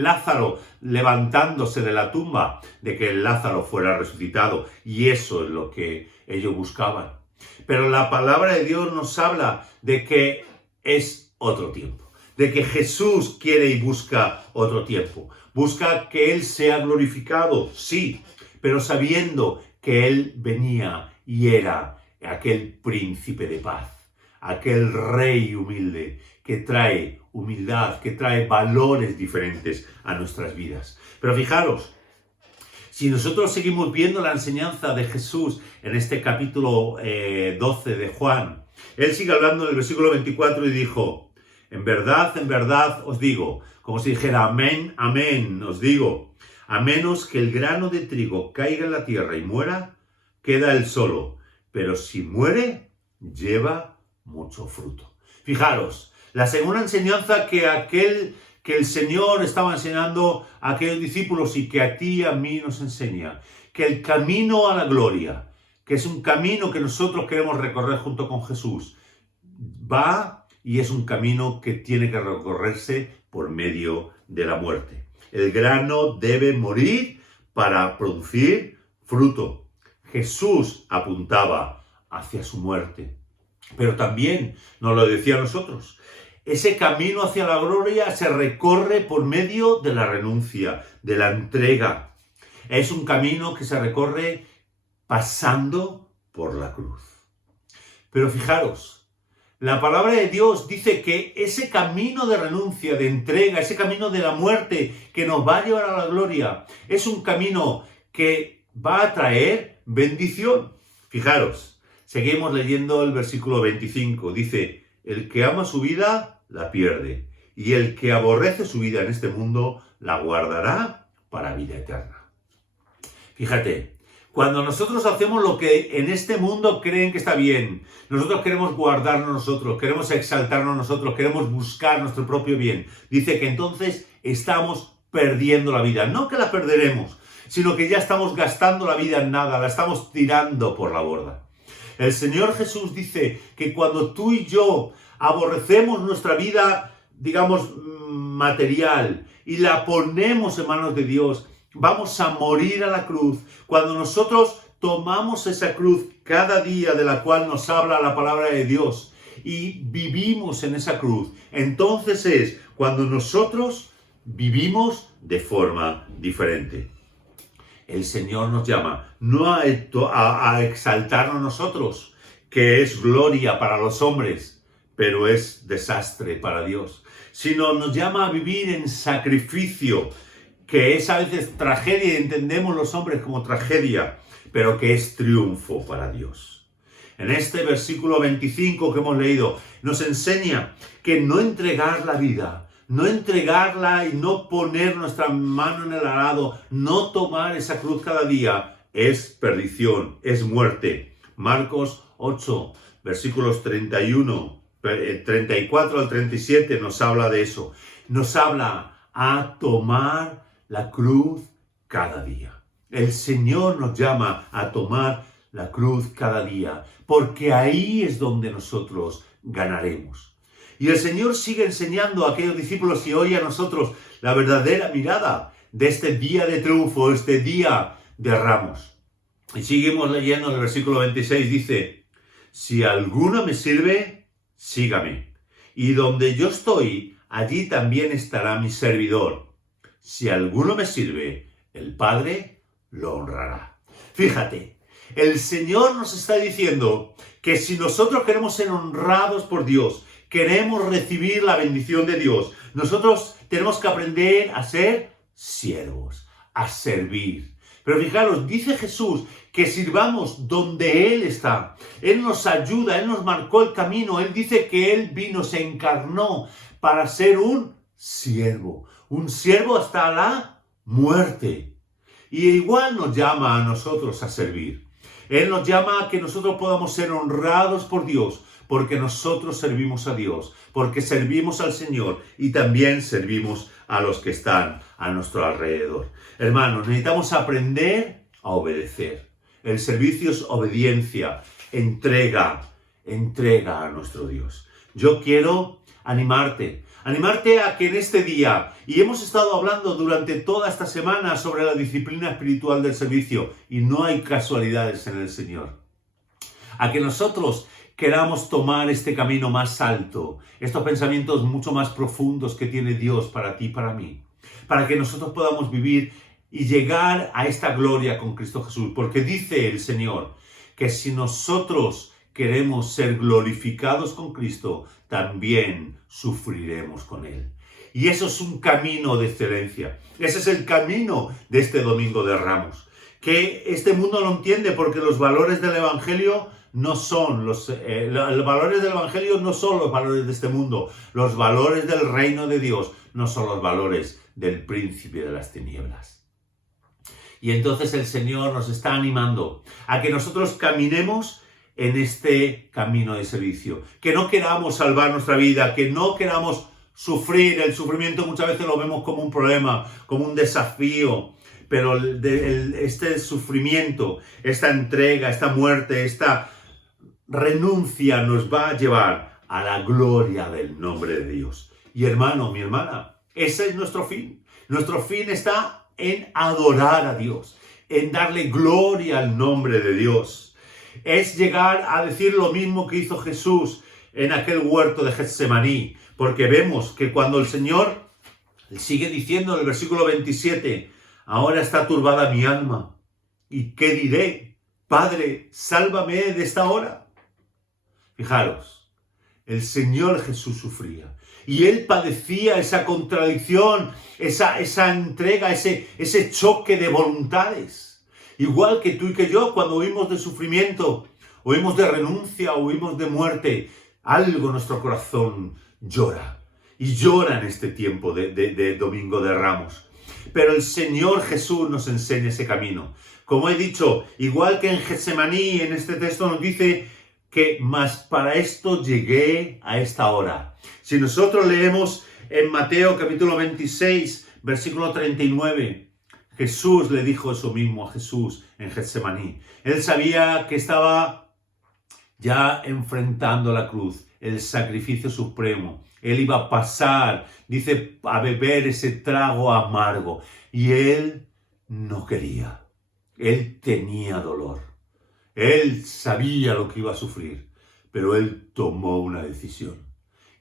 Lázaro levantándose de la tumba, de que el Lázaro fuera resucitado, y eso es lo que ellos buscaban. Pero la palabra de Dios nos habla de que es otro tiempo, de que Jesús quiere y busca otro tiempo. Busca que Él sea glorificado, sí, pero sabiendo que Él venía y era aquel príncipe de paz, aquel rey humilde que trae humildad, que trae valores diferentes a nuestras vidas. Pero fijaros, si nosotros seguimos viendo la enseñanza de Jesús en este capítulo 12 de Juan, Él sigue hablando en el versículo 24 y dijo, en verdad os digo, como si dijera amén, amén, os digo, a menos que el grano de trigo caiga en la tierra y muera, queda él solo, pero si muere, lleva mucho fruto. Fijaros, la segunda enseñanza que el Señor estaba enseñando a aquellos discípulos y que a ti y a mí nos enseña, que el camino a la gloria, que es un camino que nosotros queremos recorrer junto con Jesús, va y es un camino que tiene que recorrerse por medio de la muerte. El grano debe morir para producir fruto. Jesús apuntaba hacia su muerte, pero también nos lo decía a nosotros. Ese camino hacia la gloria se recorre por medio de la renuncia, de la entrega. Es un camino que se recorre pasando por la cruz. Pero fijaros, la palabra de Dios dice que ese camino de renuncia, de entrega, ese camino de la muerte que nos va a llevar a la gloria, es un camino que va a traer bendición. Fijaros, seguimos leyendo el versículo 25. Dice, el que ama su vida, la pierde. Y el que aborrece su vida en este mundo, la guardará para vida eterna. Fíjate, cuando nosotros hacemos lo que en este mundo creen que está bien, nosotros queremos guardarnos nosotros, queremos exaltarnos nosotros, queremos buscar nuestro propio bien. Dice que entonces estamos perdiendo la vida. No que la perderemos, sino que ya estamos gastando la vida en nada, la estamos tirando por la borda. El Señor Jesús dice que cuando tú y yo aborrecemos nuestra vida, digamos, material, y la ponemos en manos de Dios, vamos a morir a la cruz. Cuando nosotros tomamos esa cruz cada día de la cual nos habla la palabra de Dios y vivimos en esa cruz, entonces es cuando nosotros vivimos de forma diferente. El Señor nos llama no a exaltarnos nosotros, que es gloria para los hombres, pero es desastre para Dios, sino nos llama a vivir en sacrificio, que es a veces tragedia, y entendemos los hombres como tragedia, pero que es triunfo para Dios. En este versículo 25 que hemos leído, nos enseña que no entregar la vida, no entregarla y no poner nuestra mano en el arado, no tomar esa cruz cada día, es perdición, es muerte. Marcos 8, versículos 34 al 37 nos habla de eso. Nos habla a tomar la cruz cada día. El Señor nos llama a tomar la cruz cada día, porque ahí es donde nosotros ganaremos. Y el Señor sigue enseñando a aquellos discípulos y hoy a nosotros la verdadera mirada de este día de triunfo, este día de Ramos. Y seguimos leyendo en el versículo 26, dice: si alguno me sirve, sígame. Y donde yo estoy, allí también estará mi servidor. Si alguno me sirve, el Padre lo honrará. Fíjate, el Señor nos está diciendo que si nosotros queremos ser honrados por Dios, queremos recibir la bendición de Dios, nosotros tenemos que aprender a ser siervos, a servir. Pero fijaros, dice Jesús que sirvamos donde Él está. Él nos ayuda, Él nos marcó el camino. Él dice que Él vino, se encarnó para ser un siervo hasta la muerte. Y igual nos llama a nosotros a servir. Él nos llama a que nosotros podamos ser honrados por Dios, porque nosotros servimos a Dios, porque servimos al Señor y también servimos a los que están a nuestro alrededor. Hermanos, necesitamos aprender a obedecer. El servicio es obediencia, entrega a nuestro Dios. Yo quiero animarte a que en este día, y hemos estado hablando durante toda esta semana sobre la disciplina espiritual del servicio, y no hay casualidades en el Señor, a que nosotros queramos tomar este camino más alto, estos pensamientos mucho más profundos que tiene Dios para ti y para mí, para que nosotros podamos vivir y llegar a esta gloria con Cristo Jesús, porque dice el Señor que si nosotros queremos ser glorificados con Cristo, también sufriremos con Él. Y eso es un camino de excelencia. Ese es el camino de este Domingo de Ramos, que este mundo no entiende, porque los valores del Evangelio no son los valores del Evangelio no son los valores de este mundo. Los valores del reino de Dios no son los valores del príncipe de las tinieblas. Y entonces el Señor nos está animando a que nosotros caminemos en este camino de servicio, que no queramos salvar nuestra vida, que no queramos sufrir. El sufrimiento muchas veces lo vemos como un problema, como un desafío, pero este sufrimiento, esta entrega, esta muerte, esta renuncia nos va a llevar a la gloria del nombre de Dios. Y hermano, mi hermana, ese es nuestro fin. Nuestro fin está en adorar a Dios, en darle gloria al nombre de Dios. Es llegar a decir lo mismo que hizo Jesús en aquel huerto de Getsemaní, porque vemos que cuando el Señor sigue diciendo en el versículo 27, ahora está turbada mi alma, ¿y qué diré? Padre, sálvame de esta hora. Fijaros, el Señor Jesús sufría y Él padecía esa contradicción, esa entrega, ese choque de voluntades. Igual que tú y que yo, cuando oímos de sufrimiento, oímos de renuncia, oímos de muerte, algo en nuestro corazón llora. Y llora en este tiempo de Domingo de Ramos. Pero el Señor Jesús nos enseña ese camino. Como he dicho, igual que en Getsemaní, en este texto nos dice que mas para esto llegué a esta hora. Si nosotros leemos en Mateo capítulo 26, Versículo 39. Jesús le dijo eso mismo a Jesús en Getsemaní. Él sabía que estaba ya enfrentando la cruz, el sacrificio supremo. Él iba a pasar, dice, a beber ese trago amargo. Y él no quería. Él tenía dolor. Él sabía lo que iba a sufrir. Pero él tomó una decisión.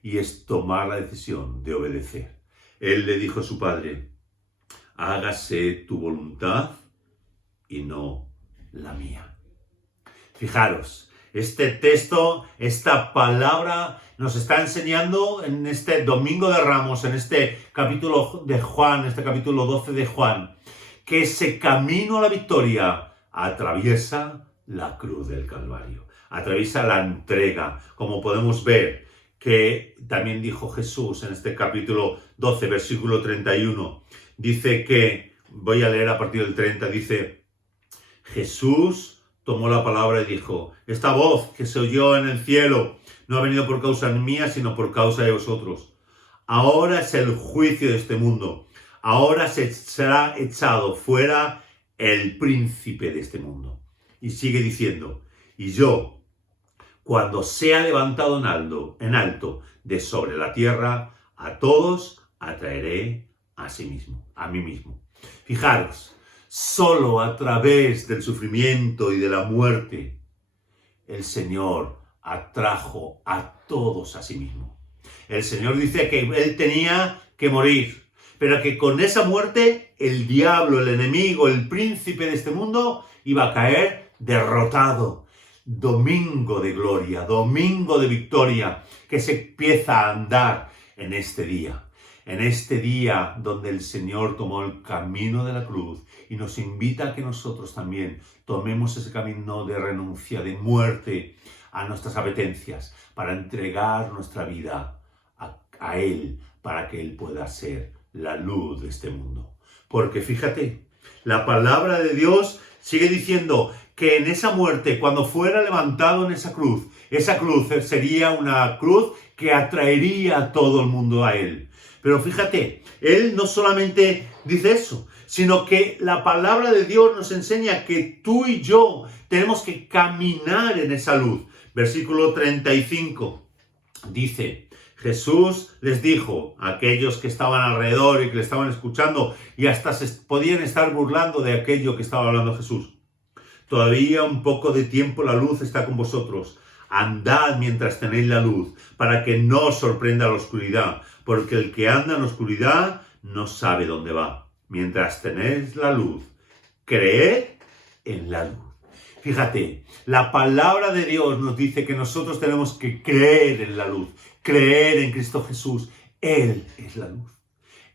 Y es tomar la decisión de obedecer. Él le dijo a su padre: hágase tu voluntad y no la mía. Fijaros, este texto, esta palabra nos está enseñando en este Domingo de Ramos, en este capítulo de Juan, este capítulo 12 de Juan, que ese camino a la victoria atraviesa la cruz del Calvario, atraviesa la entrega, como podemos ver que también dijo Jesús en este capítulo 12, versículo 31. Dice que, voy a leer a partir del 30, dice: Jesús tomó la palabra y dijo: esta voz que se oyó en el cielo no ha venido por causa mía, sino por causa de vosotros. Ahora es el juicio de este mundo. Ahora será echado fuera el príncipe de este mundo. Y sigue diciendo: y yo, cuando sea levantado en alto de sobre la tierra, a todos atraeré a sí mismo, a mí mismo. Fijaros, solo a través del sufrimiento y de la muerte, el Señor atrajo a todos a sí mismo. El Señor dice que Él tenía que morir, pero que con esa muerte el diablo, el enemigo, el príncipe de este mundo iba a caer derrotado. Domingo de gloria, domingo de victoria, que se empieza a andar en este día donde el Señor tomó el camino de la cruz y nos invita a que nosotros también tomemos ese camino de renuncia, de muerte a nuestras apetencias, para entregar nuestra vida a Él, para que Él pueda ser la luz de este mundo. Porque fíjate, la palabra de Dios sigue diciendo que en esa muerte, cuando fuera levantado en esa cruz sería una cruz que atraería a todo el mundo a Él. Pero fíjate, Él no solamente dice eso, sino que la palabra de Dios nos enseña que tú y yo tenemos que caminar en esa luz. Versículo 35 dice: Jesús les dijo a aquellos que estaban alrededor y que le estaban escuchando, y hasta se podían estar burlando de aquello que estaba hablando Jesús: todavía un poco de tiempo la luz está con vosotros. Andad mientras tenéis la luz, para que no os sorprenda la oscuridad, porque el que anda en la oscuridad no sabe dónde va. Mientras tenéis la luz, creed en la luz. Fíjate, la palabra de Dios nos dice que nosotros tenemos que creer en la luz, creer en Cristo Jesús. Él es la luz.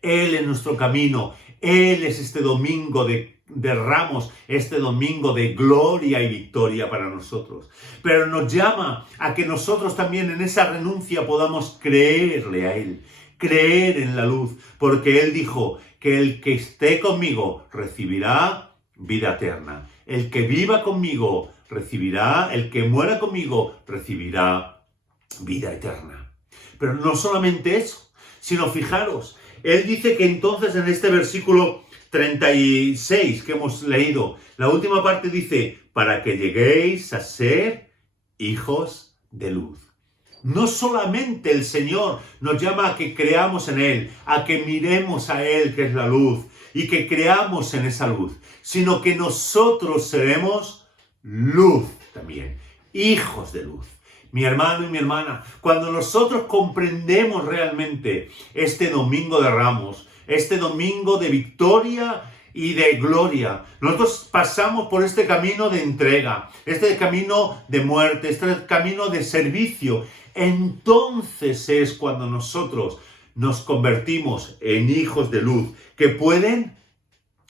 Él es nuestro camino. Él es este domingo de Ramos, este domingo de gloria y victoria para nosotros. Pero nos llama a que nosotros también en esa renuncia podamos creerle a Él, creer en la luz, porque Él dijo que el que esté conmigo recibirá vida eterna. El que viva conmigo recibirá, el que muera conmigo recibirá vida eterna. Pero no solamente eso, sino fijaros, Él dice que entonces en este versículo 36 que hemos leído, la última parte dice: para que lleguéis a ser hijos de luz. No solamente el Señor nos llama a que creamos en Él, a que miremos a Él, que es la luz, y que creamos en esa luz, sino que nosotros seremos luz también, hijos de luz. Mi hermano y mi hermana, cuando nosotros comprendemos realmente este Domingo de Ramos, este domingo de victoria y de gloria, nosotros pasamos por este camino de entrega, este camino de muerte, este camino de servicio. Entonces es cuando nosotros nos convertimos en hijos de luz, que pueden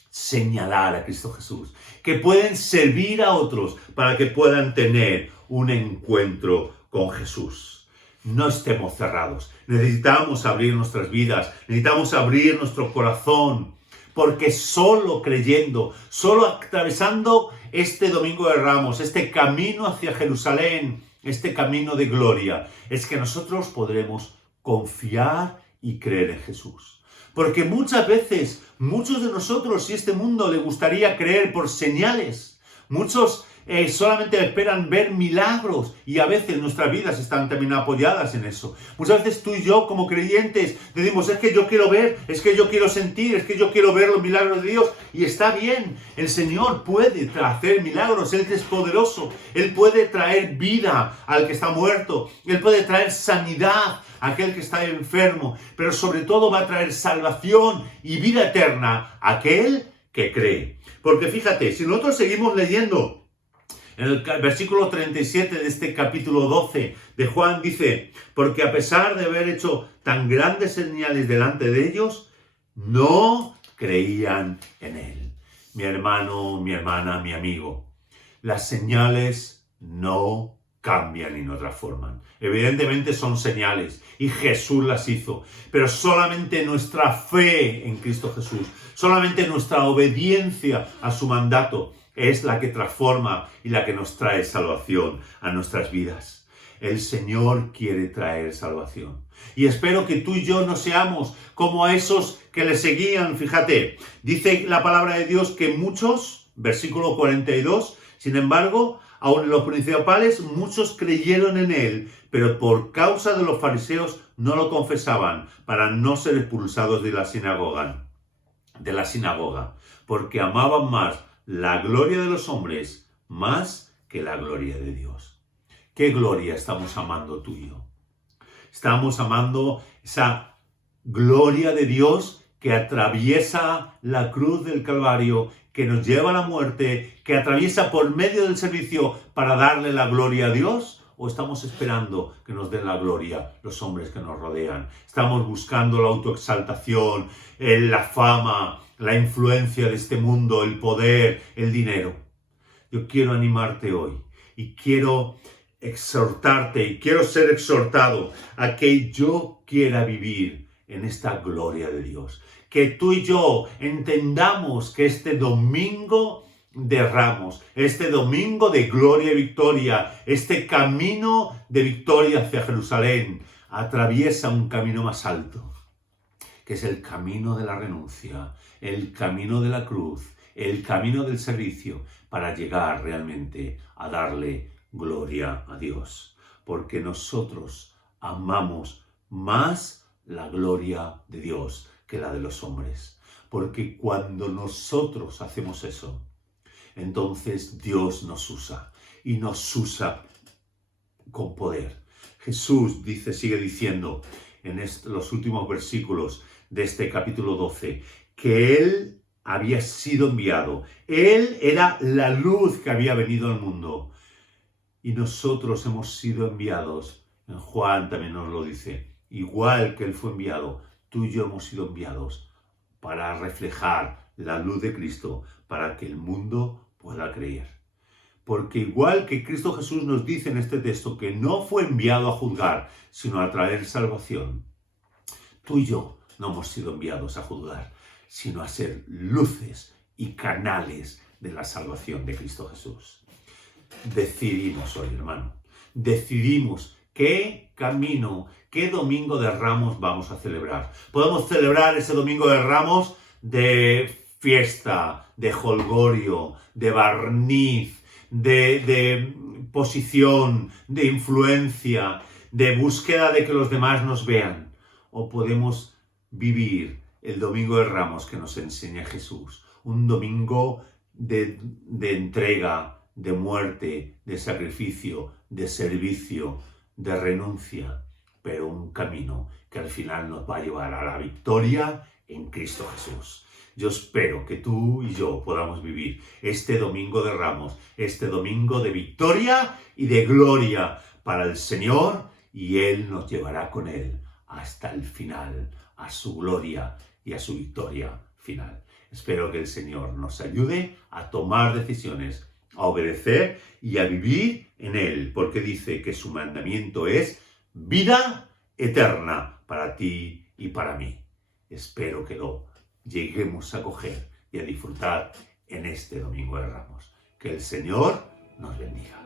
señalar a Cristo Jesús, que pueden servir a otros para que puedan tener un encuentro con Jesús. No estemos cerrados. Necesitamos abrir nuestras vidas, necesitamos abrir nuestro corazón, porque solo creyendo, solo atravesando este Domingo de Ramos, este camino hacia Jerusalén, este camino de gloria, es que nosotros podremos confiar y creer en Jesús. Porque muchas veces, muchos de nosotros y este mundo le gustaría creer por señales. Muchos solamente esperan ver milagros y a veces nuestras vidas están también apoyadas en eso. Muchas veces tú y yo como creyentes decimos, es que yo quiero ver, es que yo quiero sentir, es que yo quiero ver los milagros de Dios. Y está bien, el Señor puede hacer milagros, Él es poderoso, Él puede traer vida al que está muerto, Él puede traer sanidad a aquel que está enfermo, pero sobre todo va a traer salvación y vida eterna a aquel que cree. Porque fíjate, si nosotros seguimos leyendo en el versículo 37 de este capítulo 12 de Juan, dice, porque a pesar de haber hecho tan grandes señales delante de ellos, no creían en él. Mi hermano, mi hermana, mi amigo, las señales no cambian y no transforman. Evidentemente son señales y Jesús las hizo, pero solamente nuestra fe en Cristo Jesús, solamente nuestra obediencia a su mandato es la que transforma y la que nos trae salvación a nuestras vidas. El Señor quiere traer salvación. Y espero que tú y yo no seamos como a esos que le seguían. Fíjate, dice la palabra de Dios que muchos, versículo 42, sin embargo, aun en los principales, muchos creyeron en él, pero por causa de los fariseos no lo confesaban para no ser expulsados de la sinagoga, porque amaban más la gloria de los hombres más que la gloria de Dios. ¿Qué gloria estamos amando tú y yo? Estamos amando esa gloria de Dios que atraviesa la cruz del Calvario, que nos lleva a la muerte, que atraviesa por medio del servicio para darle la gloria a Dios. ¿O estamos esperando que nos den la gloria los hombres que nos rodean? Estamos buscando la autoexaltación, la fama, la influencia de este mundo, el poder, el dinero. Yo quiero animarte hoy y quiero exhortarte y quiero ser exhortado a que yo quiera vivir en esta gloria de Dios. Que tú y yo entendamos que este domingo de Ramos, este domingo de gloria y victoria, este camino de victoria hacia Jerusalén, atraviesa un camino más alto, que es el camino de la renuncia, el camino de la cruz, el camino del servicio, para llegar realmente a darle gloria a Dios. Porque nosotros amamos más la gloria de Dios que la de los hombres. Porque cuando nosotros hacemos eso, entonces Dios nos usa y nos usa con poder. Jesús sigue diciendo en los últimos versículos de este capítulo 12 que Él había sido enviado. Él era la luz que había venido al mundo. Y nosotros hemos sido enviados. En Juan también nos lo dice. Igual que Él fue enviado, tú y yo hemos sido enviados para reflejar la luz de Cristo, para que el mundo pueda creer. Porque igual que Cristo Jesús nos dice en este texto que no fue enviado a juzgar, sino a traer salvación, tú y yo no hemos sido enviados a juzgar, sino a ser luces y canales de la salvación de Cristo Jesús. Decidimos hoy, hermano, decidimos qué camino, qué domingo de Ramos vamos a celebrar. Podemos celebrar ese domingo de Ramos de fiesta, de jolgorio, de barniz, de posición, de influencia, de búsqueda de que los demás nos vean. O podemos vivir el domingo de Ramos que nos enseña Jesús. Un domingo de entrega, de muerte, de sacrificio, de servicio, de renuncia. Pero un camino que al final nos va a llevar a la victoria en Cristo Jesús. Yo espero que tú y yo podamos vivir este domingo de Ramos, este domingo de victoria y de gloria para el Señor, y Él nos llevará con Él hasta el final, a su gloria y a su victoria final. Espero que el Señor nos ayude a tomar decisiones, a obedecer y a vivir en Él, porque dice que su mandamiento es vida eterna para ti y para mí. Espero que lo lleguemos a coger y a disfrutar en este domingo de Ramos. Que el Señor nos bendiga.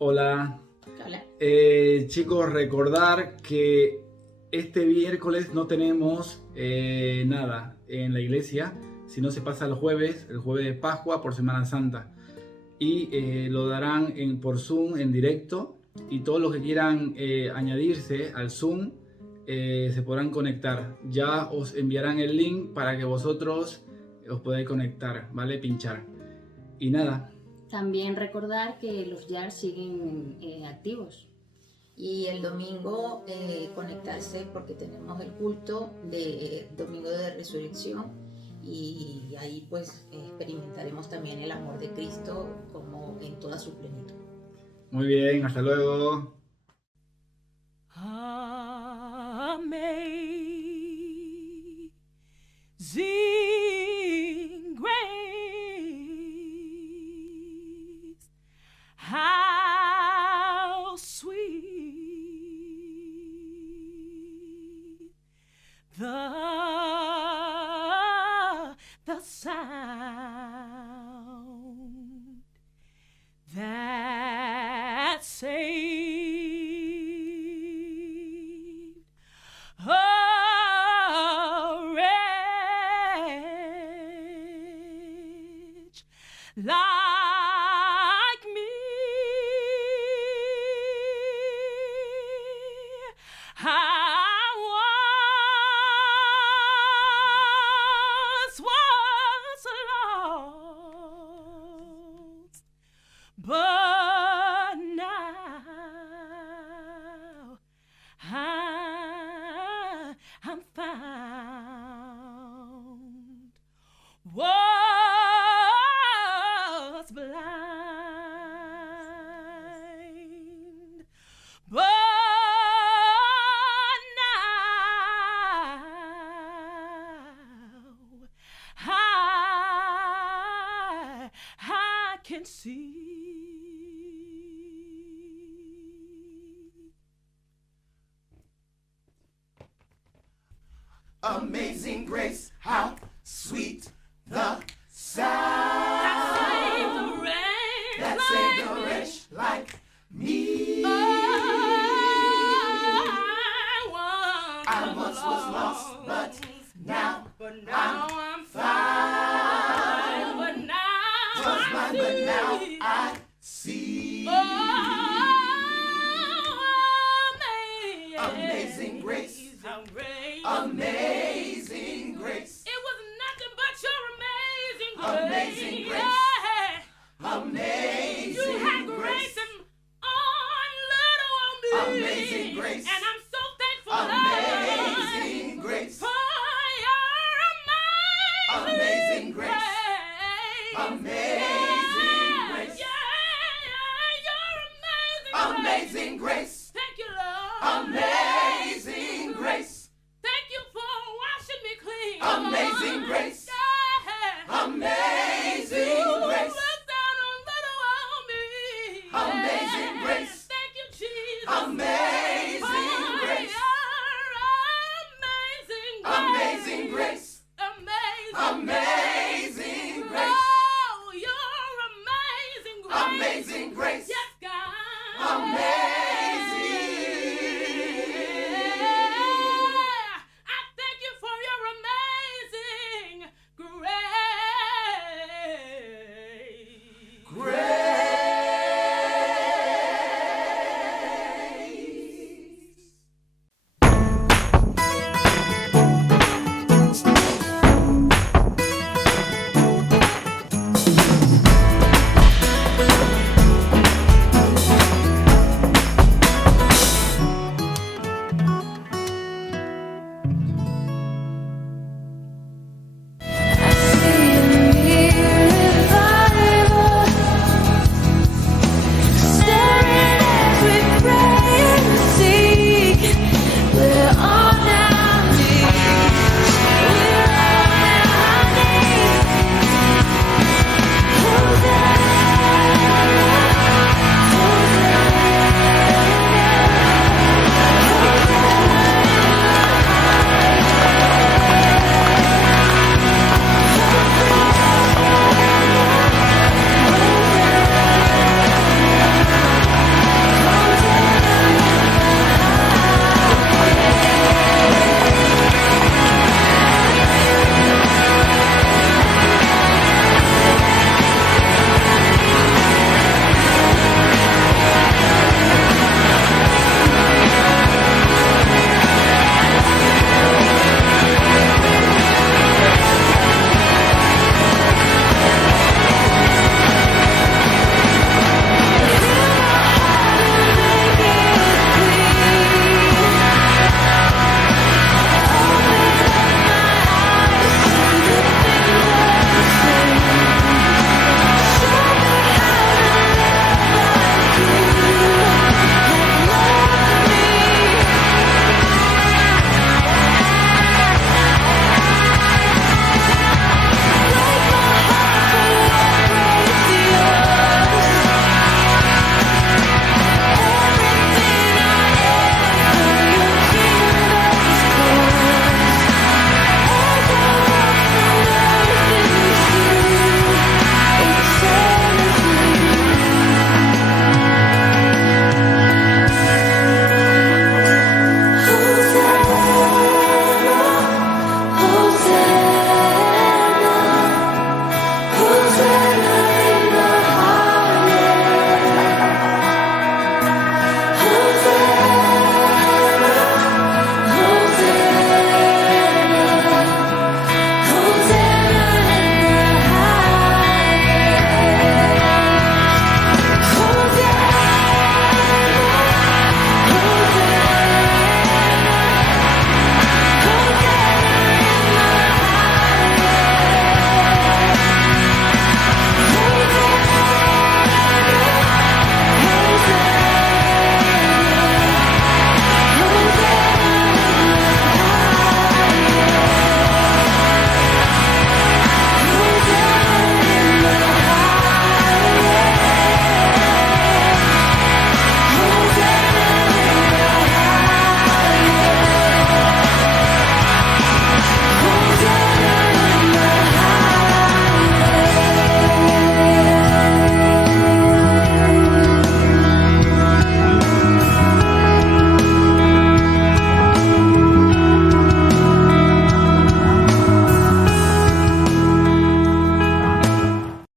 Hola. Hola. Chicos, recordar que este miércoles no tenemos nada en la iglesia, sino se pasa el jueves de Pascua por Semana Santa. Y lo darán por Zoom en directo, y todos los que quieran añadirse al Zoom se podrán conectar. Ya os enviarán el link para que vosotros os podáis conectar, ¿vale? Pinchar. Y nada. También recordar que los YAR siguen activos. Y el domingo conectarse porque tenemos el culto de Domingo de Resurrección y ahí pues experimentaremos también el amor de Cristo como en toda su plenitud. Muy bien, hasta luego. Amazing grace, how sweet the sound that saved a wretch like me. I was lost, but now I'm found. Was blind, but I can see. Amazing grace, how sweet the sound that saved a wretch like me. I once was lost, but now I'm found. Was blind, but now I see. Amazing grace. Amazing grace. It was nothing but your amazing grace. Amazing grace. Amazing you had grace on little on me. Amazing grace. And I'm so thankful. Amazing grace. For your amazing grace. Amazing grace. Your amazing grace. Thank you, Lord. Amazing grace. Thank you for washing me clean. Amazing grace. Amazing grace. Look down on little old me. Amazing grace. Thank you, Jesus. Amazing grace. Amazing grace. Amazing grace. Oh, your amazing grace. Amazing grace.